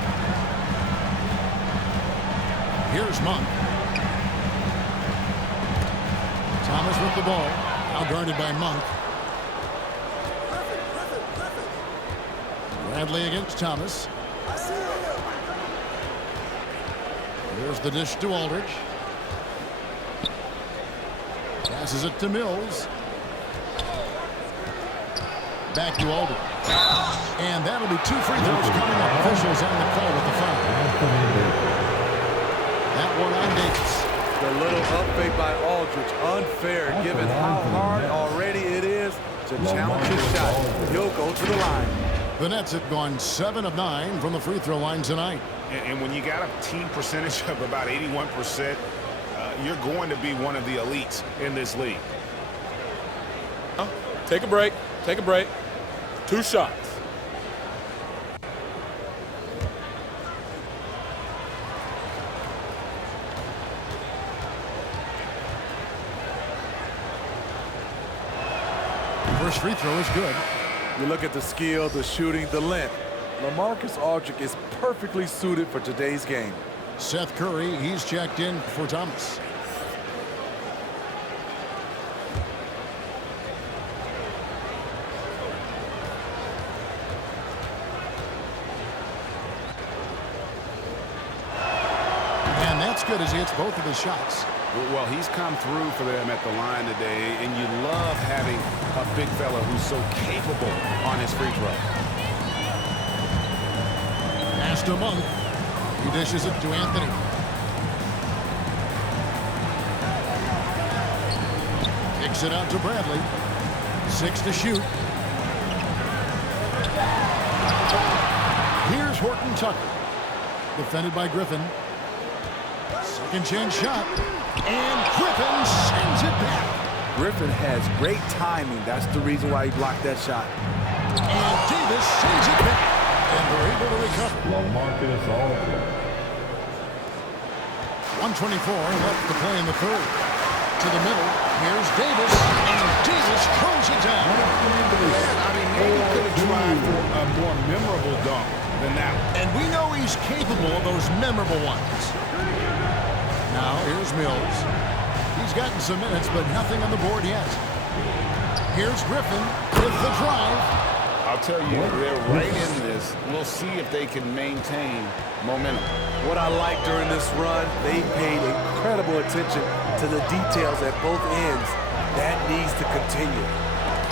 Here's Monk. Thomas with the ball, now guarded by Monk. Bradley against Thomas. Here's the dish to Aldridge. Passes it to Mills. Back to Aldridge. And that'll be 2 free throws coming up. Officials on the call with the foul. That one on Davis. The little up fake by Aldridge. Unfair given how hard already it is to challenge his shot. He'll go to the line. The Nets have gone 7 of 9 from the free throw line tonight. And when you got a team percentage of about 81%, you're going to be one of the elites in this league. Take a break. Take a break. 2 shots. First free throw is good. You look at the skill, the shooting, the length. LaMarcus Aldridge is perfectly suited for today's game. Seth Curry, he's checked in for Thomas. And that's good as he hits both of his shots. Well, he's come through for them at the line today, and you love having a big fella who's so capable on his free throw. Pass to Monk. He dishes it to Anthony. Kicks it out to Bradley. 6 to shoot. Here's Horton Tucker. Defended by Griffin. Second chance shot. And Griffin sends it back. Griffin has great timing. That's the reason why he blocked that shot. And Davis sends it back. And they're able to recover. LaMarcus Aldridge. 1:24 left to play in the third. To the middle. Here's Davis. And Davis throws it down. I mean, maybe he could have tried for a more memorable dunk than that one. And we know he's capable of those memorable ones. Now, here's Mills. He's gotten some minutes, but nothing on the board yet. Here's Griffin with the drive. I'll tell you, they're right in this. We'll see if they can maintain momentum. What I like during this run, they paid incredible attention to the details at both ends. That needs to continue.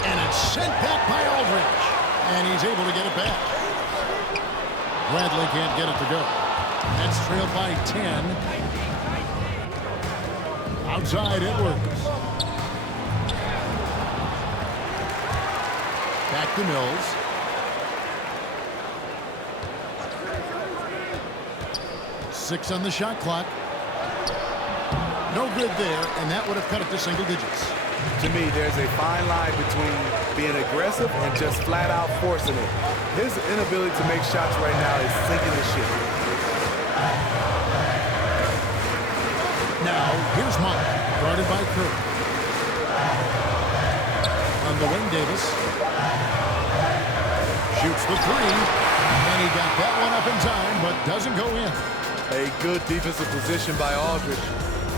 And it's sent back by Aldridge. And he's able to get it back. Bradley can't get it to go. That's trailed by 10. Outside Edwards. Back to Mills. Six on the shot clock. No good there, and that would have cut it to single digits. To me, there's a fine line between being aggressive and just flat out forcing it. His inability to make shots right now is sinking the ship. Now, here's Monk, guarded by Curry. On the wing, Davis. Shoots the three, and he got that one up in time, but doesn't go in. A good defensive position by Aldridge.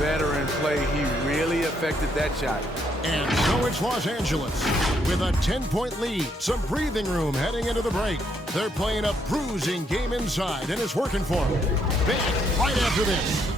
Veteran play, he really affected that shot. And so it's Los Angeles with a 10-point lead. Some breathing room heading into the break. They're playing a bruising game inside, and it's working for them. Back right after this.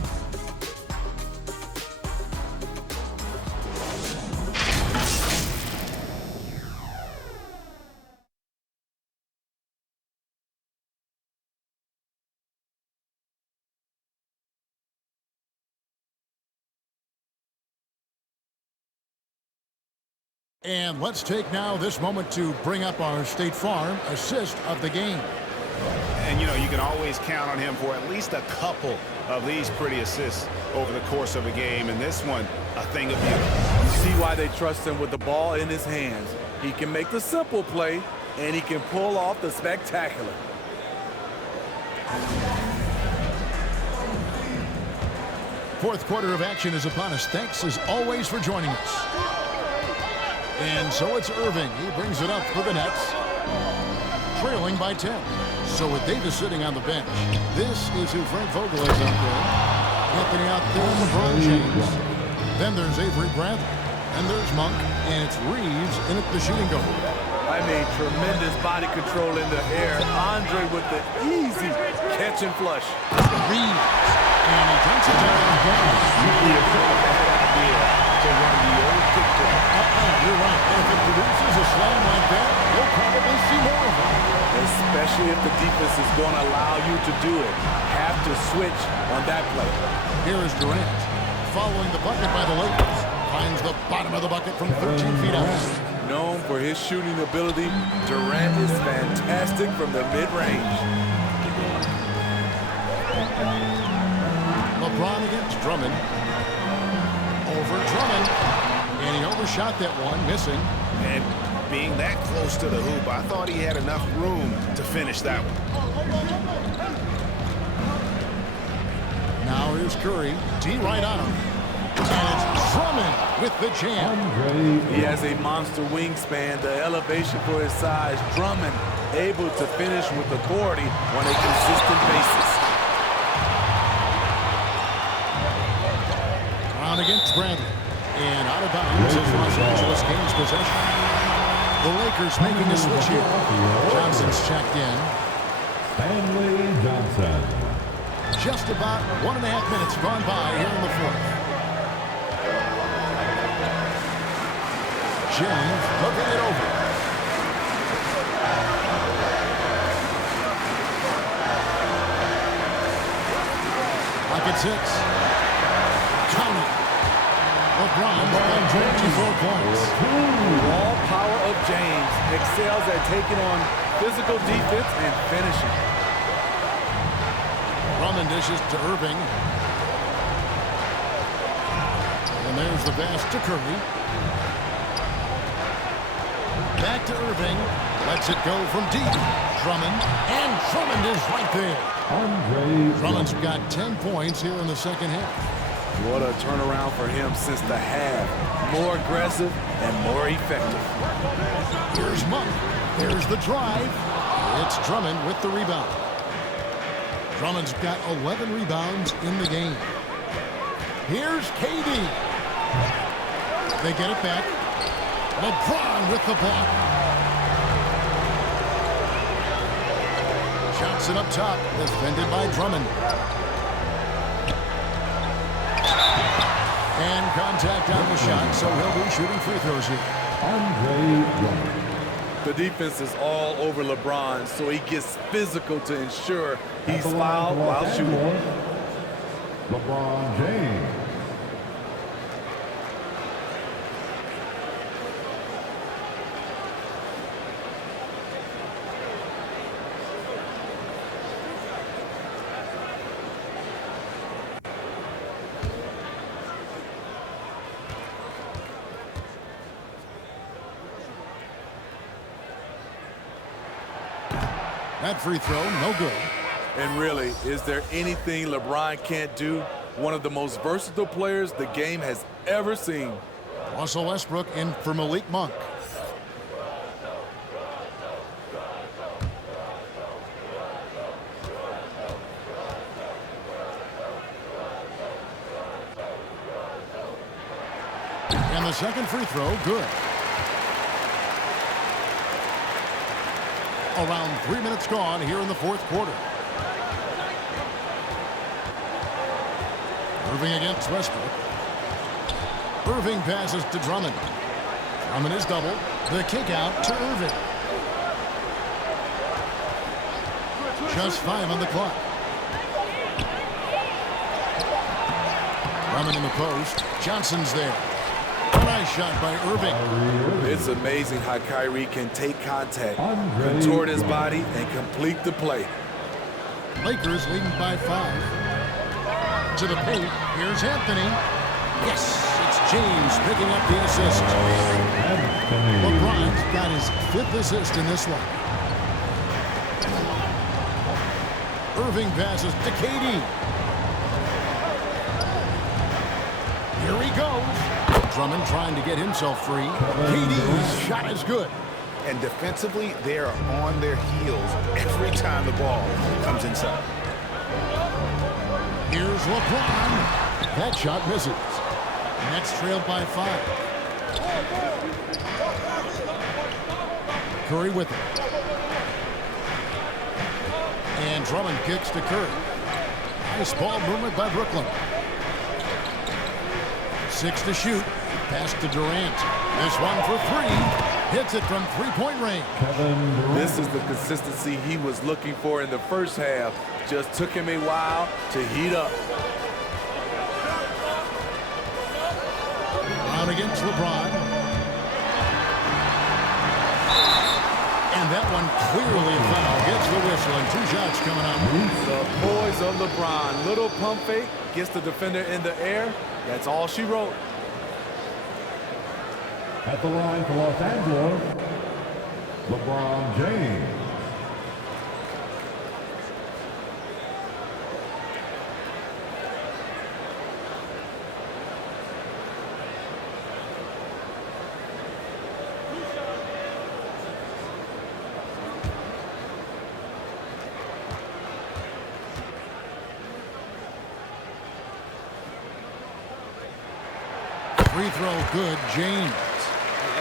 And let's take now this moment to bring up our State Farm assist of the game. And, you know, you can always count on him for at least a couple of these pretty assists over the course of a game. And this one, a thing of beauty. You see why they trust him with the ball in his hands. He can make the simple play, and he can pull off the spectacular. Fourth quarter of action is upon us. Thanks, as always, for joining us. And so it's Irving. He brings it up for the Nets, trailing by 10. So with Davis sitting on the bench, this is who Frank Vogel is out there. Anthony out there, LeBron James. Then there's Avery Bradley. And there's Monk. And it's Reeves in at the shooting guard. I mean, tremendous body control in the air. Andre with the easy catch and flush. Reeves. And he dunks it down again. You're right. And if it produces a slam like that, we'll probably see more of it. Especially if the defense is going to allow you to do it. Have to switch on that play. Here is Durant. Following the bucket by the Lakers. Finds the bottom of the bucket from 13 feet out. Known for his shooting ability, Durant is fantastic from the mid-range. LeBron against Drummond. Over Drummond. And he overshot that one, missing. And being that close to the hoop, I thought he had enough room to finish that one. Now here's Curry. D right on him. And it's Drummond with the jam. He has a monster wingspan, the elevation for his size. Drummond able to finish with authority on a consistent basis. Brown against Bradley. And out of bounds as Los Angeles gains possession. The Lakers making a switch here. Johnson's checked in. Stanley Johnson. Just about 1.5 minutes gone by here in the fourth. James looking it over. Like it's 6. Count it. LeBron got 24 points. Raw power of James excels at taking on physical defense and finishing. Drummond dishes to Irving. And there's the pass to Curry. Back to Irving. Lets it go from deep. Drummond. And Drummond is right there. Drummond's got 10 points here in the second half. What a turnaround for him since the half. More aggressive and more effective. Here's Monk. There's the drive. It's Drummond with the rebound. Drummond's got 11 rebounds in the game. Here's KD. They get it back. LeBron with the block. Johnson up top, defended by Drummond. And contact on the shot, so he'll be shooting free throws here. The defense is all over LeBron, so he gets physical to ensure he's fouled while shooting. LeBron James. That free throw, no good. And really, is there anything LeBron can't do? One of the most versatile players the game has ever seen. Russell Westbrook in for Malik Monk. And the second free throw, good. Around 3 minutes gone here in the fourth quarter. Irving against Westbrook. Irving passes to Drummond. Drummond is doubled. The kick out to Irving. Just 5 on the clock. Drummond in the post. Johnson's there. A nice shot by Irving. It's amazing how Kyrie can take contact, contort his body, and complete the play. Lakers leading by 5. To the paint. Here's Anthony. Yes, it's James picking up the assist. LeBron's got his 5th assist in this one. Irving passes to KD. Here he goes. Drummond trying to get himself free. KD's shot is good. And defensively, they are on their heels every time the ball comes inside. Here's LeBron. That shot misses. Nets trailed by 5. Curry with it. And Drummond kicks to Curry. Nice ball movement by Brooklyn. 6 to shoot. Pass to Durant. This one for 3. Hits it from three-point range. This is the consistency he was looking for in the first half. Just took him a while to heat up. Out against LeBron. And that one clearly a foul. Gets the whistle and 2 shots coming up. The poise of LeBron. Little pump fake. Gets the defender in the air. That's all she wrote. At the line for Los Angeles, LeBron James. Free throw good, James.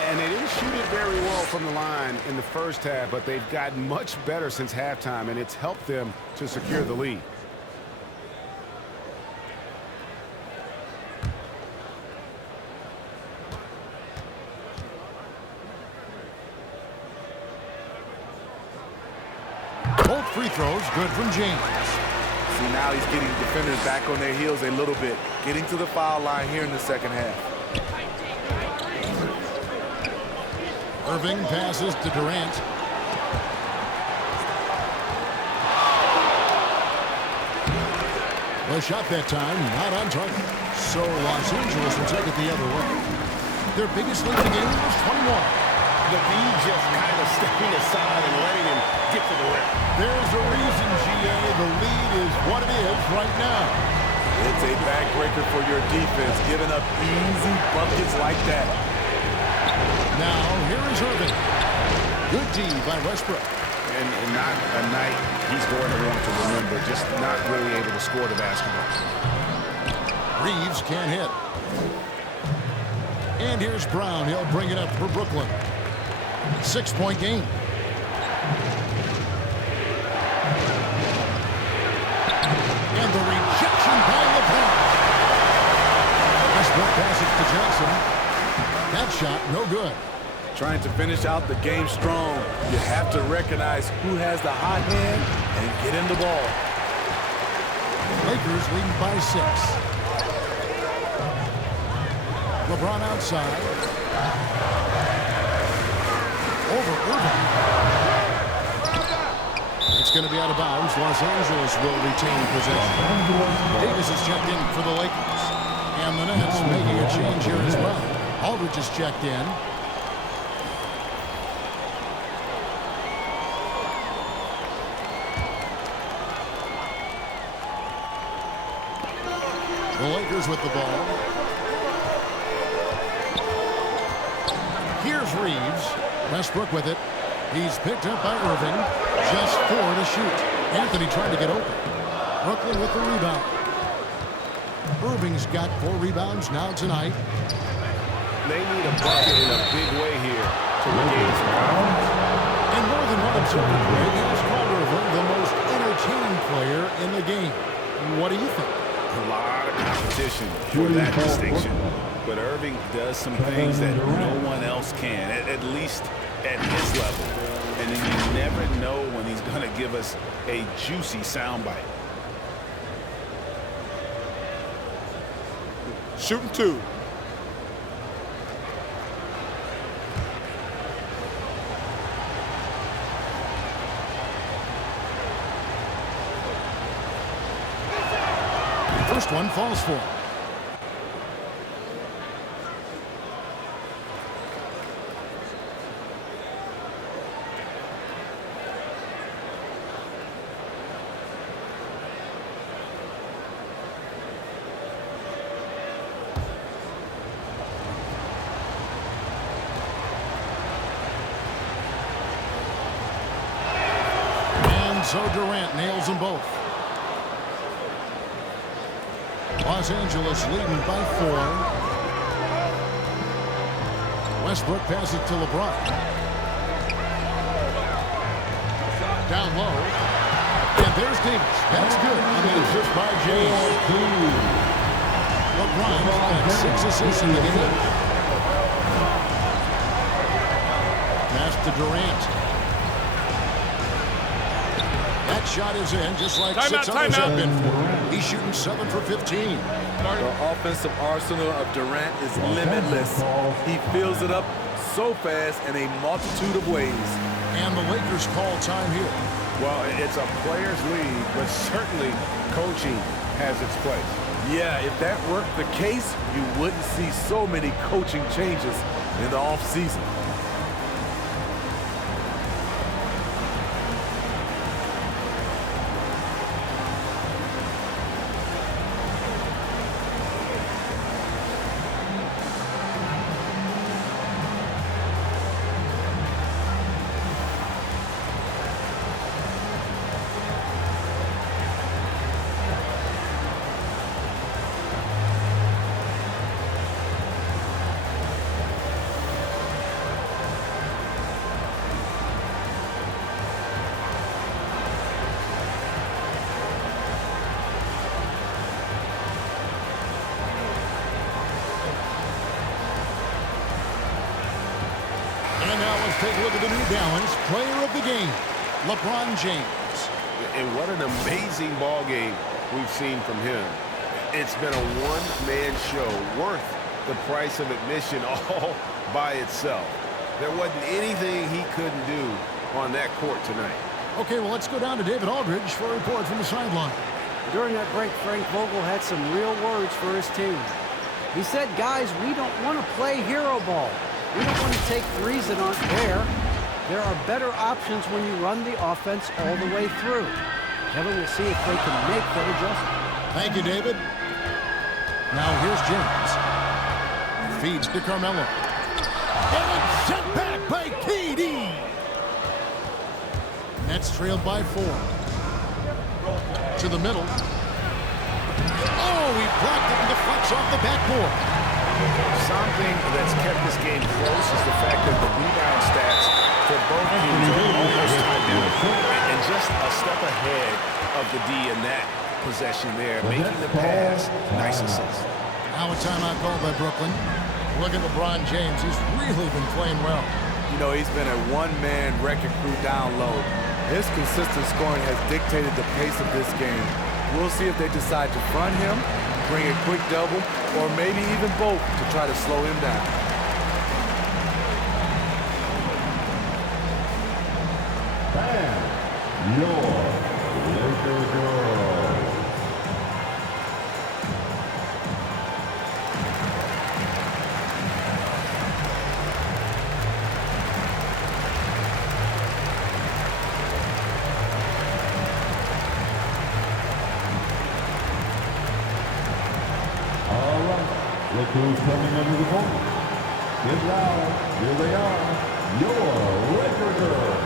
And they didn't shoot it very well from the line in the first half, but they've gotten much better since halftime, and it's helped them to secure the lead. Both free throws good from James. See, now he's getting defenders back on their heels a little bit. Getting to the foul line here in the second half. Irving passes to Durant. The shot that time, not on target. So Los Angeles will take it the other way. Their biggest lead in the game was 21. LeBron just kind of stepping aside and letting him get to the rim. There's a reason, GA. The lead is what it is right now. It's a backbreaker for your defense, giving up easy buckets like that. Now, here is Irving. Good D by Westbrook. And not a night he's going to want to remember, just not really able to score the basketball. Reeves can't hit. And here's Brown. He'll bring it up for Brooklyn. 6-point game. And the rejection by LeBron. Westbrook passes to Johnson. That shot, no good. Trying to finish out the game strong. You have to recognize who has the hot hand and get him the ball. Lakers leading by 6. LeBron outside. Over Irving. It's going to be out of bounds. Los Angeles will retain possession. Davis is checked in for the Lakers. And the Nets making a change here as well. Aldridge is checked in. The Lakers with the ball. Here's Reeves. Westbrook with it. He's picked up by Irving. Just 4 to shoot. Anthony trying to get open. Brooklyn with the rebound. Irving's got 4 rebounds now tonight. They need a bucket in a big way here to regain some confidence. And more than one observer, Greg, has called Irving the most entertaining player in the game. What do you think? A lot of competition for that distinction. But Irving does some things that no one else can, at least at his level. And then you never know when he's going to give us a juicy soundbite. Shooting 2. First one falls for him. And so Durant nails them both. Los Angeles leading by 4. Westbrook passes to LeBron. Down low. And there's Davis. That's good. On the assist by James. LeBron has 6 assists in the game. Pass to Durant. That shot is in, just like 6 others have been for him. He's shooting 7 for 15. The offensive arsenal of Durant is limitless. He fills it up so fast in a multitude of ways. And the Lakers call time here. Well, it's a players' league, but certainly coaching has its place. Yeah, if that weren't the case, you wouldn't see so many coaching changes in the offseason. Take a look at the New Balance player of the game, LeBron James. And what an amazing ball game we've seen from him. It's been a one-man show worth the price of admission all by itself. There wasn't anything he couldn't do on that court tonight. Okay, well, let's go down to David Aldridge for a report from the sideline. During that break, Frank Vogel had some real words for his team. He said, guys, we don't want to play hero ball. We don't want to take threes that aren't there. There are better options when you run the offense all the way through. Kevin will see if they can make that adjustment. Thank you, David. Now here's James. Feeds to Carmelo. And it's sent back by KD. Nets trailed by 4. To the middle. Oh, he blocked it and deflects off the backboard. Something that's kept this game close is the fact that the rebound stats for both teams are almost identical. And just a step ahead of the D in that possession there, making the pass. Nice assist. Now a timeout called by Brooklyn. Look at LeBron James. He's really been playing well. You know, he's been a one-man wrecking crew down low. His consistent scoring has dictated the pace of this game. We'll see if they decide to front him, bring a quick double, or maybe even both to try to slow him down. And your Lakers girls. Look who's coming under the ball. Get loud. Here they are. Your Laker girls.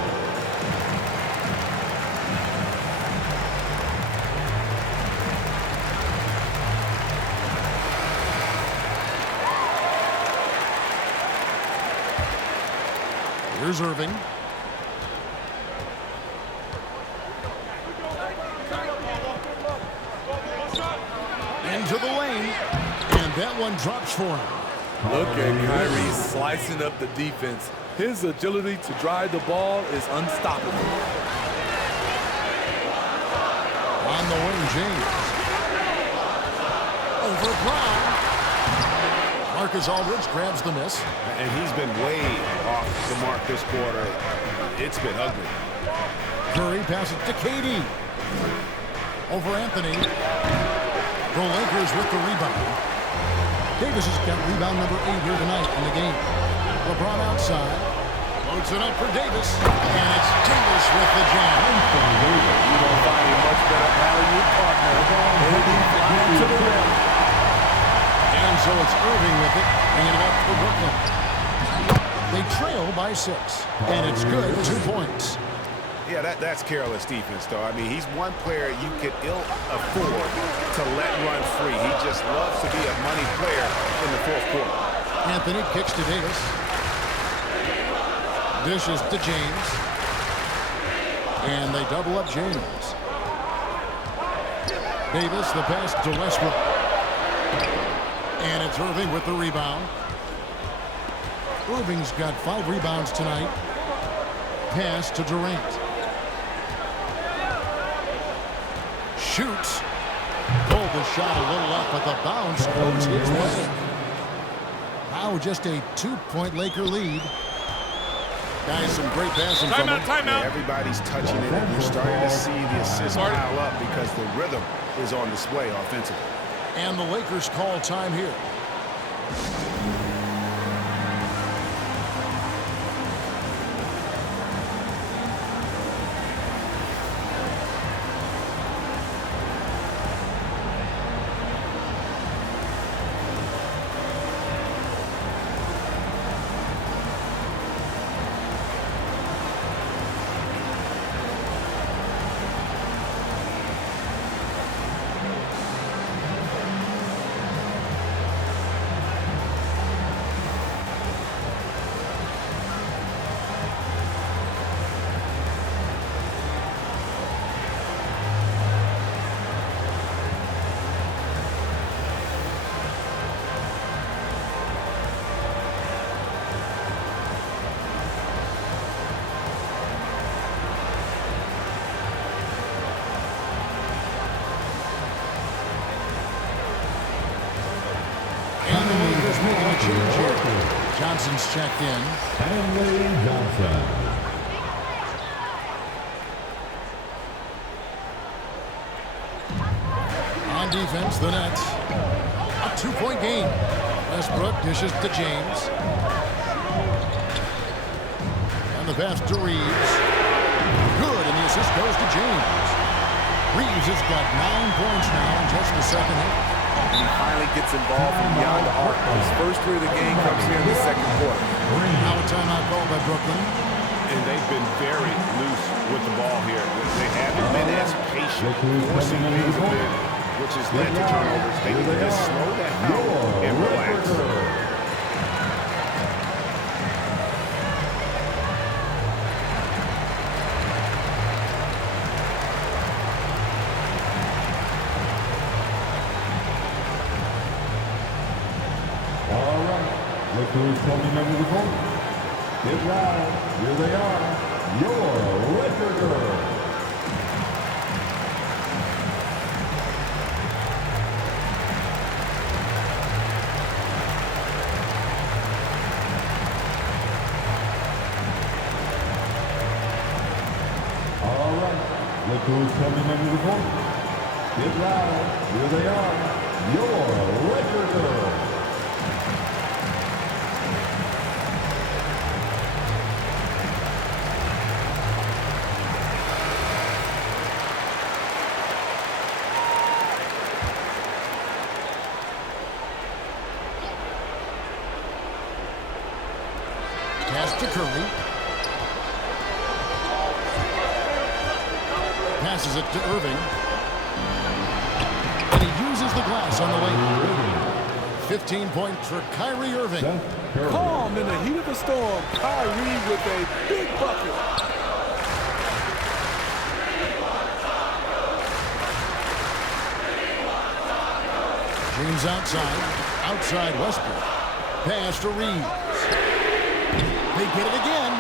Here's Irving. Into the lane. And that one drops for him. Look at Kyrie slicing up the defense. His agility to drive the ball is unstoppable. On the wing, James. Over Brown. Marcus Aldridge grabs the miss. And he's been way off the mark this quarter. It's been ugly. Curry passes to KD. Over Anthony. The Lakers with the rebound. Davis has got rebound number 8 here tonight in the game. LeBron outside. Loads it up for Davis. And it's Davis with the jam. You don't find a much better value partner. To the rim. And so it's Irving with it, bringing it up for Brooklyn. They trail by 6, and it's good, 2 points. Yeah, that's careless defense, though. I mean, he's one player you could ill afford to let run free. He just loves to be a money player in the fourth quarter. Anthony kicks to Davis. Dishes to James. And they double up James. Davis, the pass to Westbrook. And it's Irving with the rebound. Irving's got 5 rebounds tonight. Pass to Durant. Shoots. Pulled the shot a little up, but the bounce goes his way. Now just a 2-point Laker lead. Guys, some great passing from him. Yeah, everybody's touching it, and you're starting to see the assists pile up because the rhythm is on display offensively. And the Lakers call time here. Johnson's checked in. Henry Johnson. On defense, the Nets. A 2-point game. Westbrook dishes to James. And the pass to Reeves. Good, and the assist goes to James. Reeves has got 9 points now in just the second half. And he finally gets involved from beyond the arc. His first 3 of the game comes here in the second quarter. Now a timeout called by Brooklyn. And they've been very loose with the ball here. They haven't been as patient, forcing things a bit, which has led to turnovers. They need to just slow that down and relax. Look who's coming under the court. Get loud. Here they are. Your Laker girls. All right. Look who's coming under the court. Get loud. Here they are. Your Laker girls. Pass to Curry. Passes it to Irving. And he uses the glass on the way. 15 points for Kyrie Irving. Calm in the heat of the storm. Kyrie with a big bucket. James outside Westbrook. Pass to Reeves. They get it again.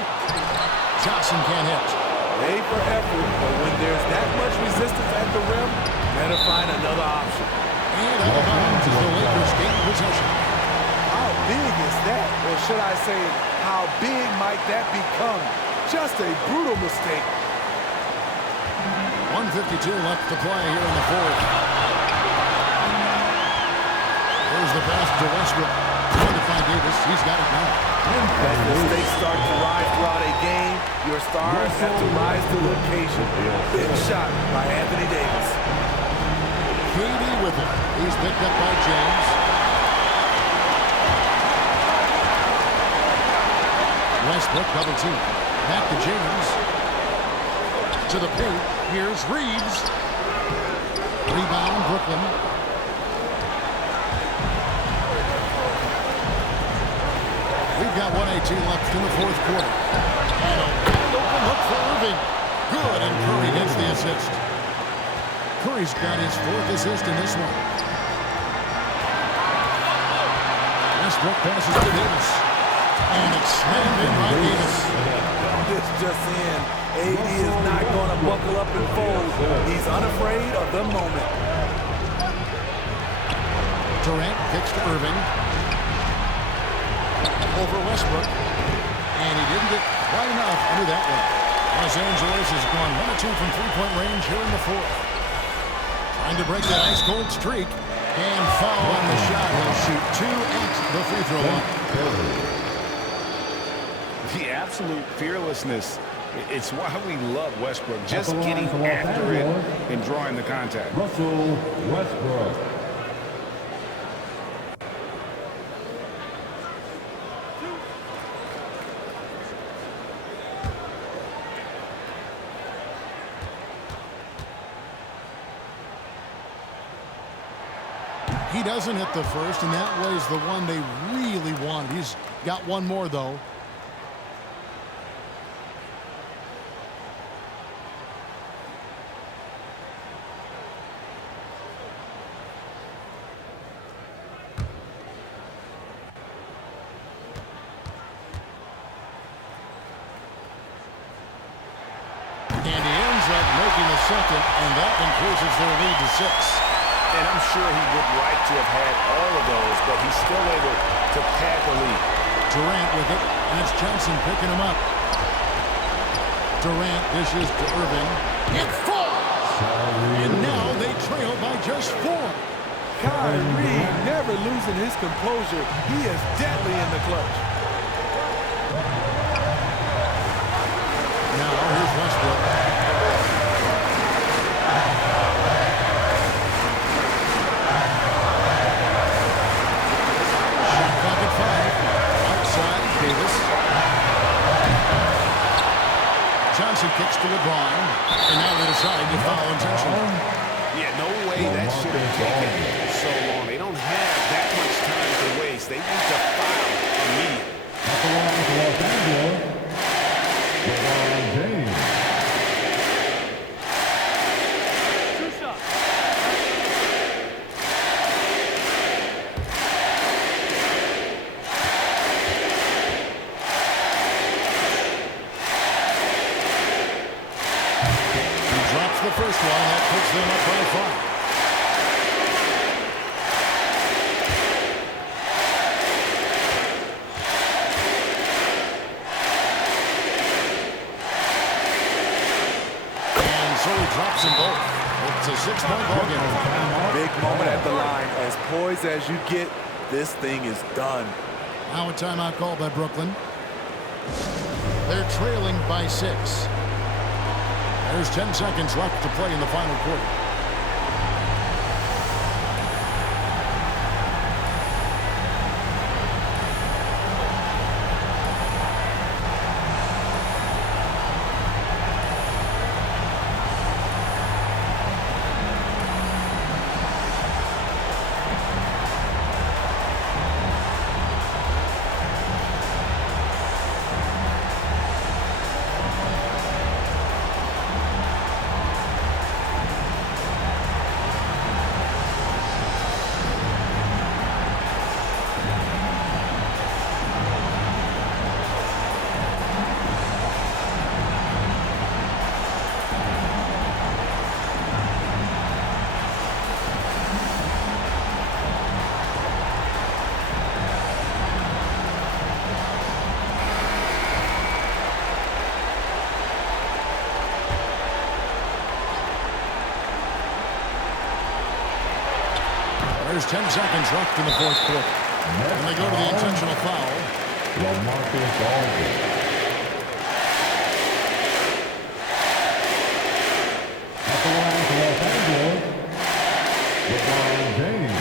Johnson can't hit. A for effort, but when there's that much resistance at the rim, better find another option. And out of bounds as the Lakers gain possession. How big is that? Or should I say, how big might that become? Just a brutal mistake. 1:52 left to play here in the fourth. There's the pass to Westbrook. Trying to find Davis. He's got it now. As mistakes start to rise throughout a game, your stars have to rise to the occasion. Big shot by Anthony Davis. KD with it. He's picked up by James. Westbrook double team. Back to James. To the paint. Here's Reeves. Rebound Brooklyn. We've got 1:18 left in the fourth quarter. And a wide open look for Irving. Good, and Curry gets the assist. Curry's got his fourth assist in this one. Westbrook passes to Davis. And it's slammed in by Davis. This just in. AD is not going to buckle up and fold. He's unafraid of the moment. Durant kicks to Irving. Over Westbrook. And he didn't get quite enough under that one. Los Angeles has gone 1 of 2 from three-point range here in the fourth. Trying to break that ice-cold streak. And foul on the shot. He'll shoot 2 at the free throw line. The absolute fearlessness. It's why we love Westbrook. Just getting after it and drawing the contact. Russell Westbrook. He doesn't hit the first, and that was the one they really wanted. He's got one more, though. And he ends up making the second, and that increases their lead to 6. And I'm sure he would like to have had all of those, but he's still able to pad the lead. Durant with it, and it's Johnson picking him up. Durant dishes to Irving. It falls! And now they trail by just 4. Kyrie never losing his composure. He is deadly in the clutch. Now here's Westbrook. Johnson kicks to LeBron, and now they decide to foul intentionally. Yeah, no way that should have taken so long. They don't have that much time to waste. They need to foul immediately. At the line for Los Angeles, LeBron James. The first one, that puts them up by 5. And so he drops them both. It's a 6-point ball game. Big moment at the line. As poised as you get, this thing is done. Now a timeout called by Brooklyn. They're trailing by 6. There's 10 seconds left to play in the final quarter. There's 10 seconds left in the fourth quarter. And they go to the intentional foul. At the line for Los Angeles, LeBron James.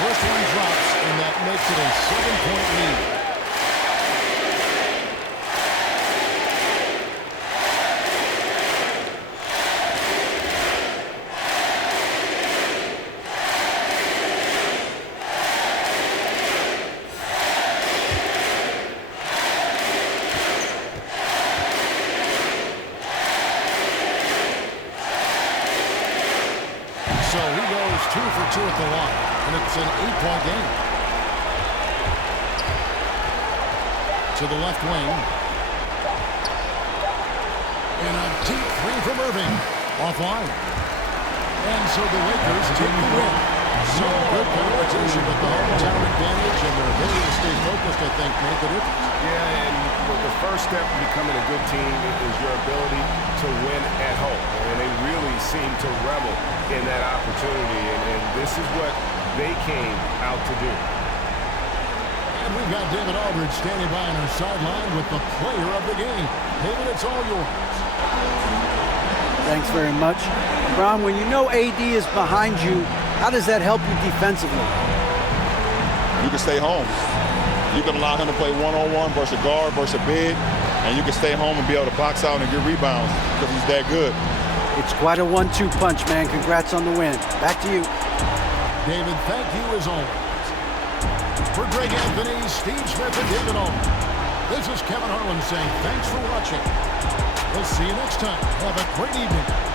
First one drops, and that makes it a 7-point lead. So he goes 2 for 2 at the line, and it's an 8-point game. To the left wing. And a deep three from Irving. Offline. And so the Lakers take the win. So good competition, but the hometown advantage and their ability to stay focused, I think, made the difference. Yeah, and the first step in becoming a good team is your ability to win at home. And they really seem to revel in that opportunity, and this is what they came out to do. And we've got David Aldridge standing by on our sideline with the player of the game. David, it's all yours. Thanks very much. LeBron, when you know AD is behind you, how does that help you defensively? You can stay home. You can allow him to play one-on-one versus a guard versus a big, and you can stay home and be able to box out and get rebounds because he's that good. It's quite a 1-2 punch, man. Congrats on the win. Back to you. David, thank you as always. For Greg Anthony, Steve Smith, and David Aldridge, this is Kevin Harlan saying thanks for watching. We'll see you next time. Have a great evening.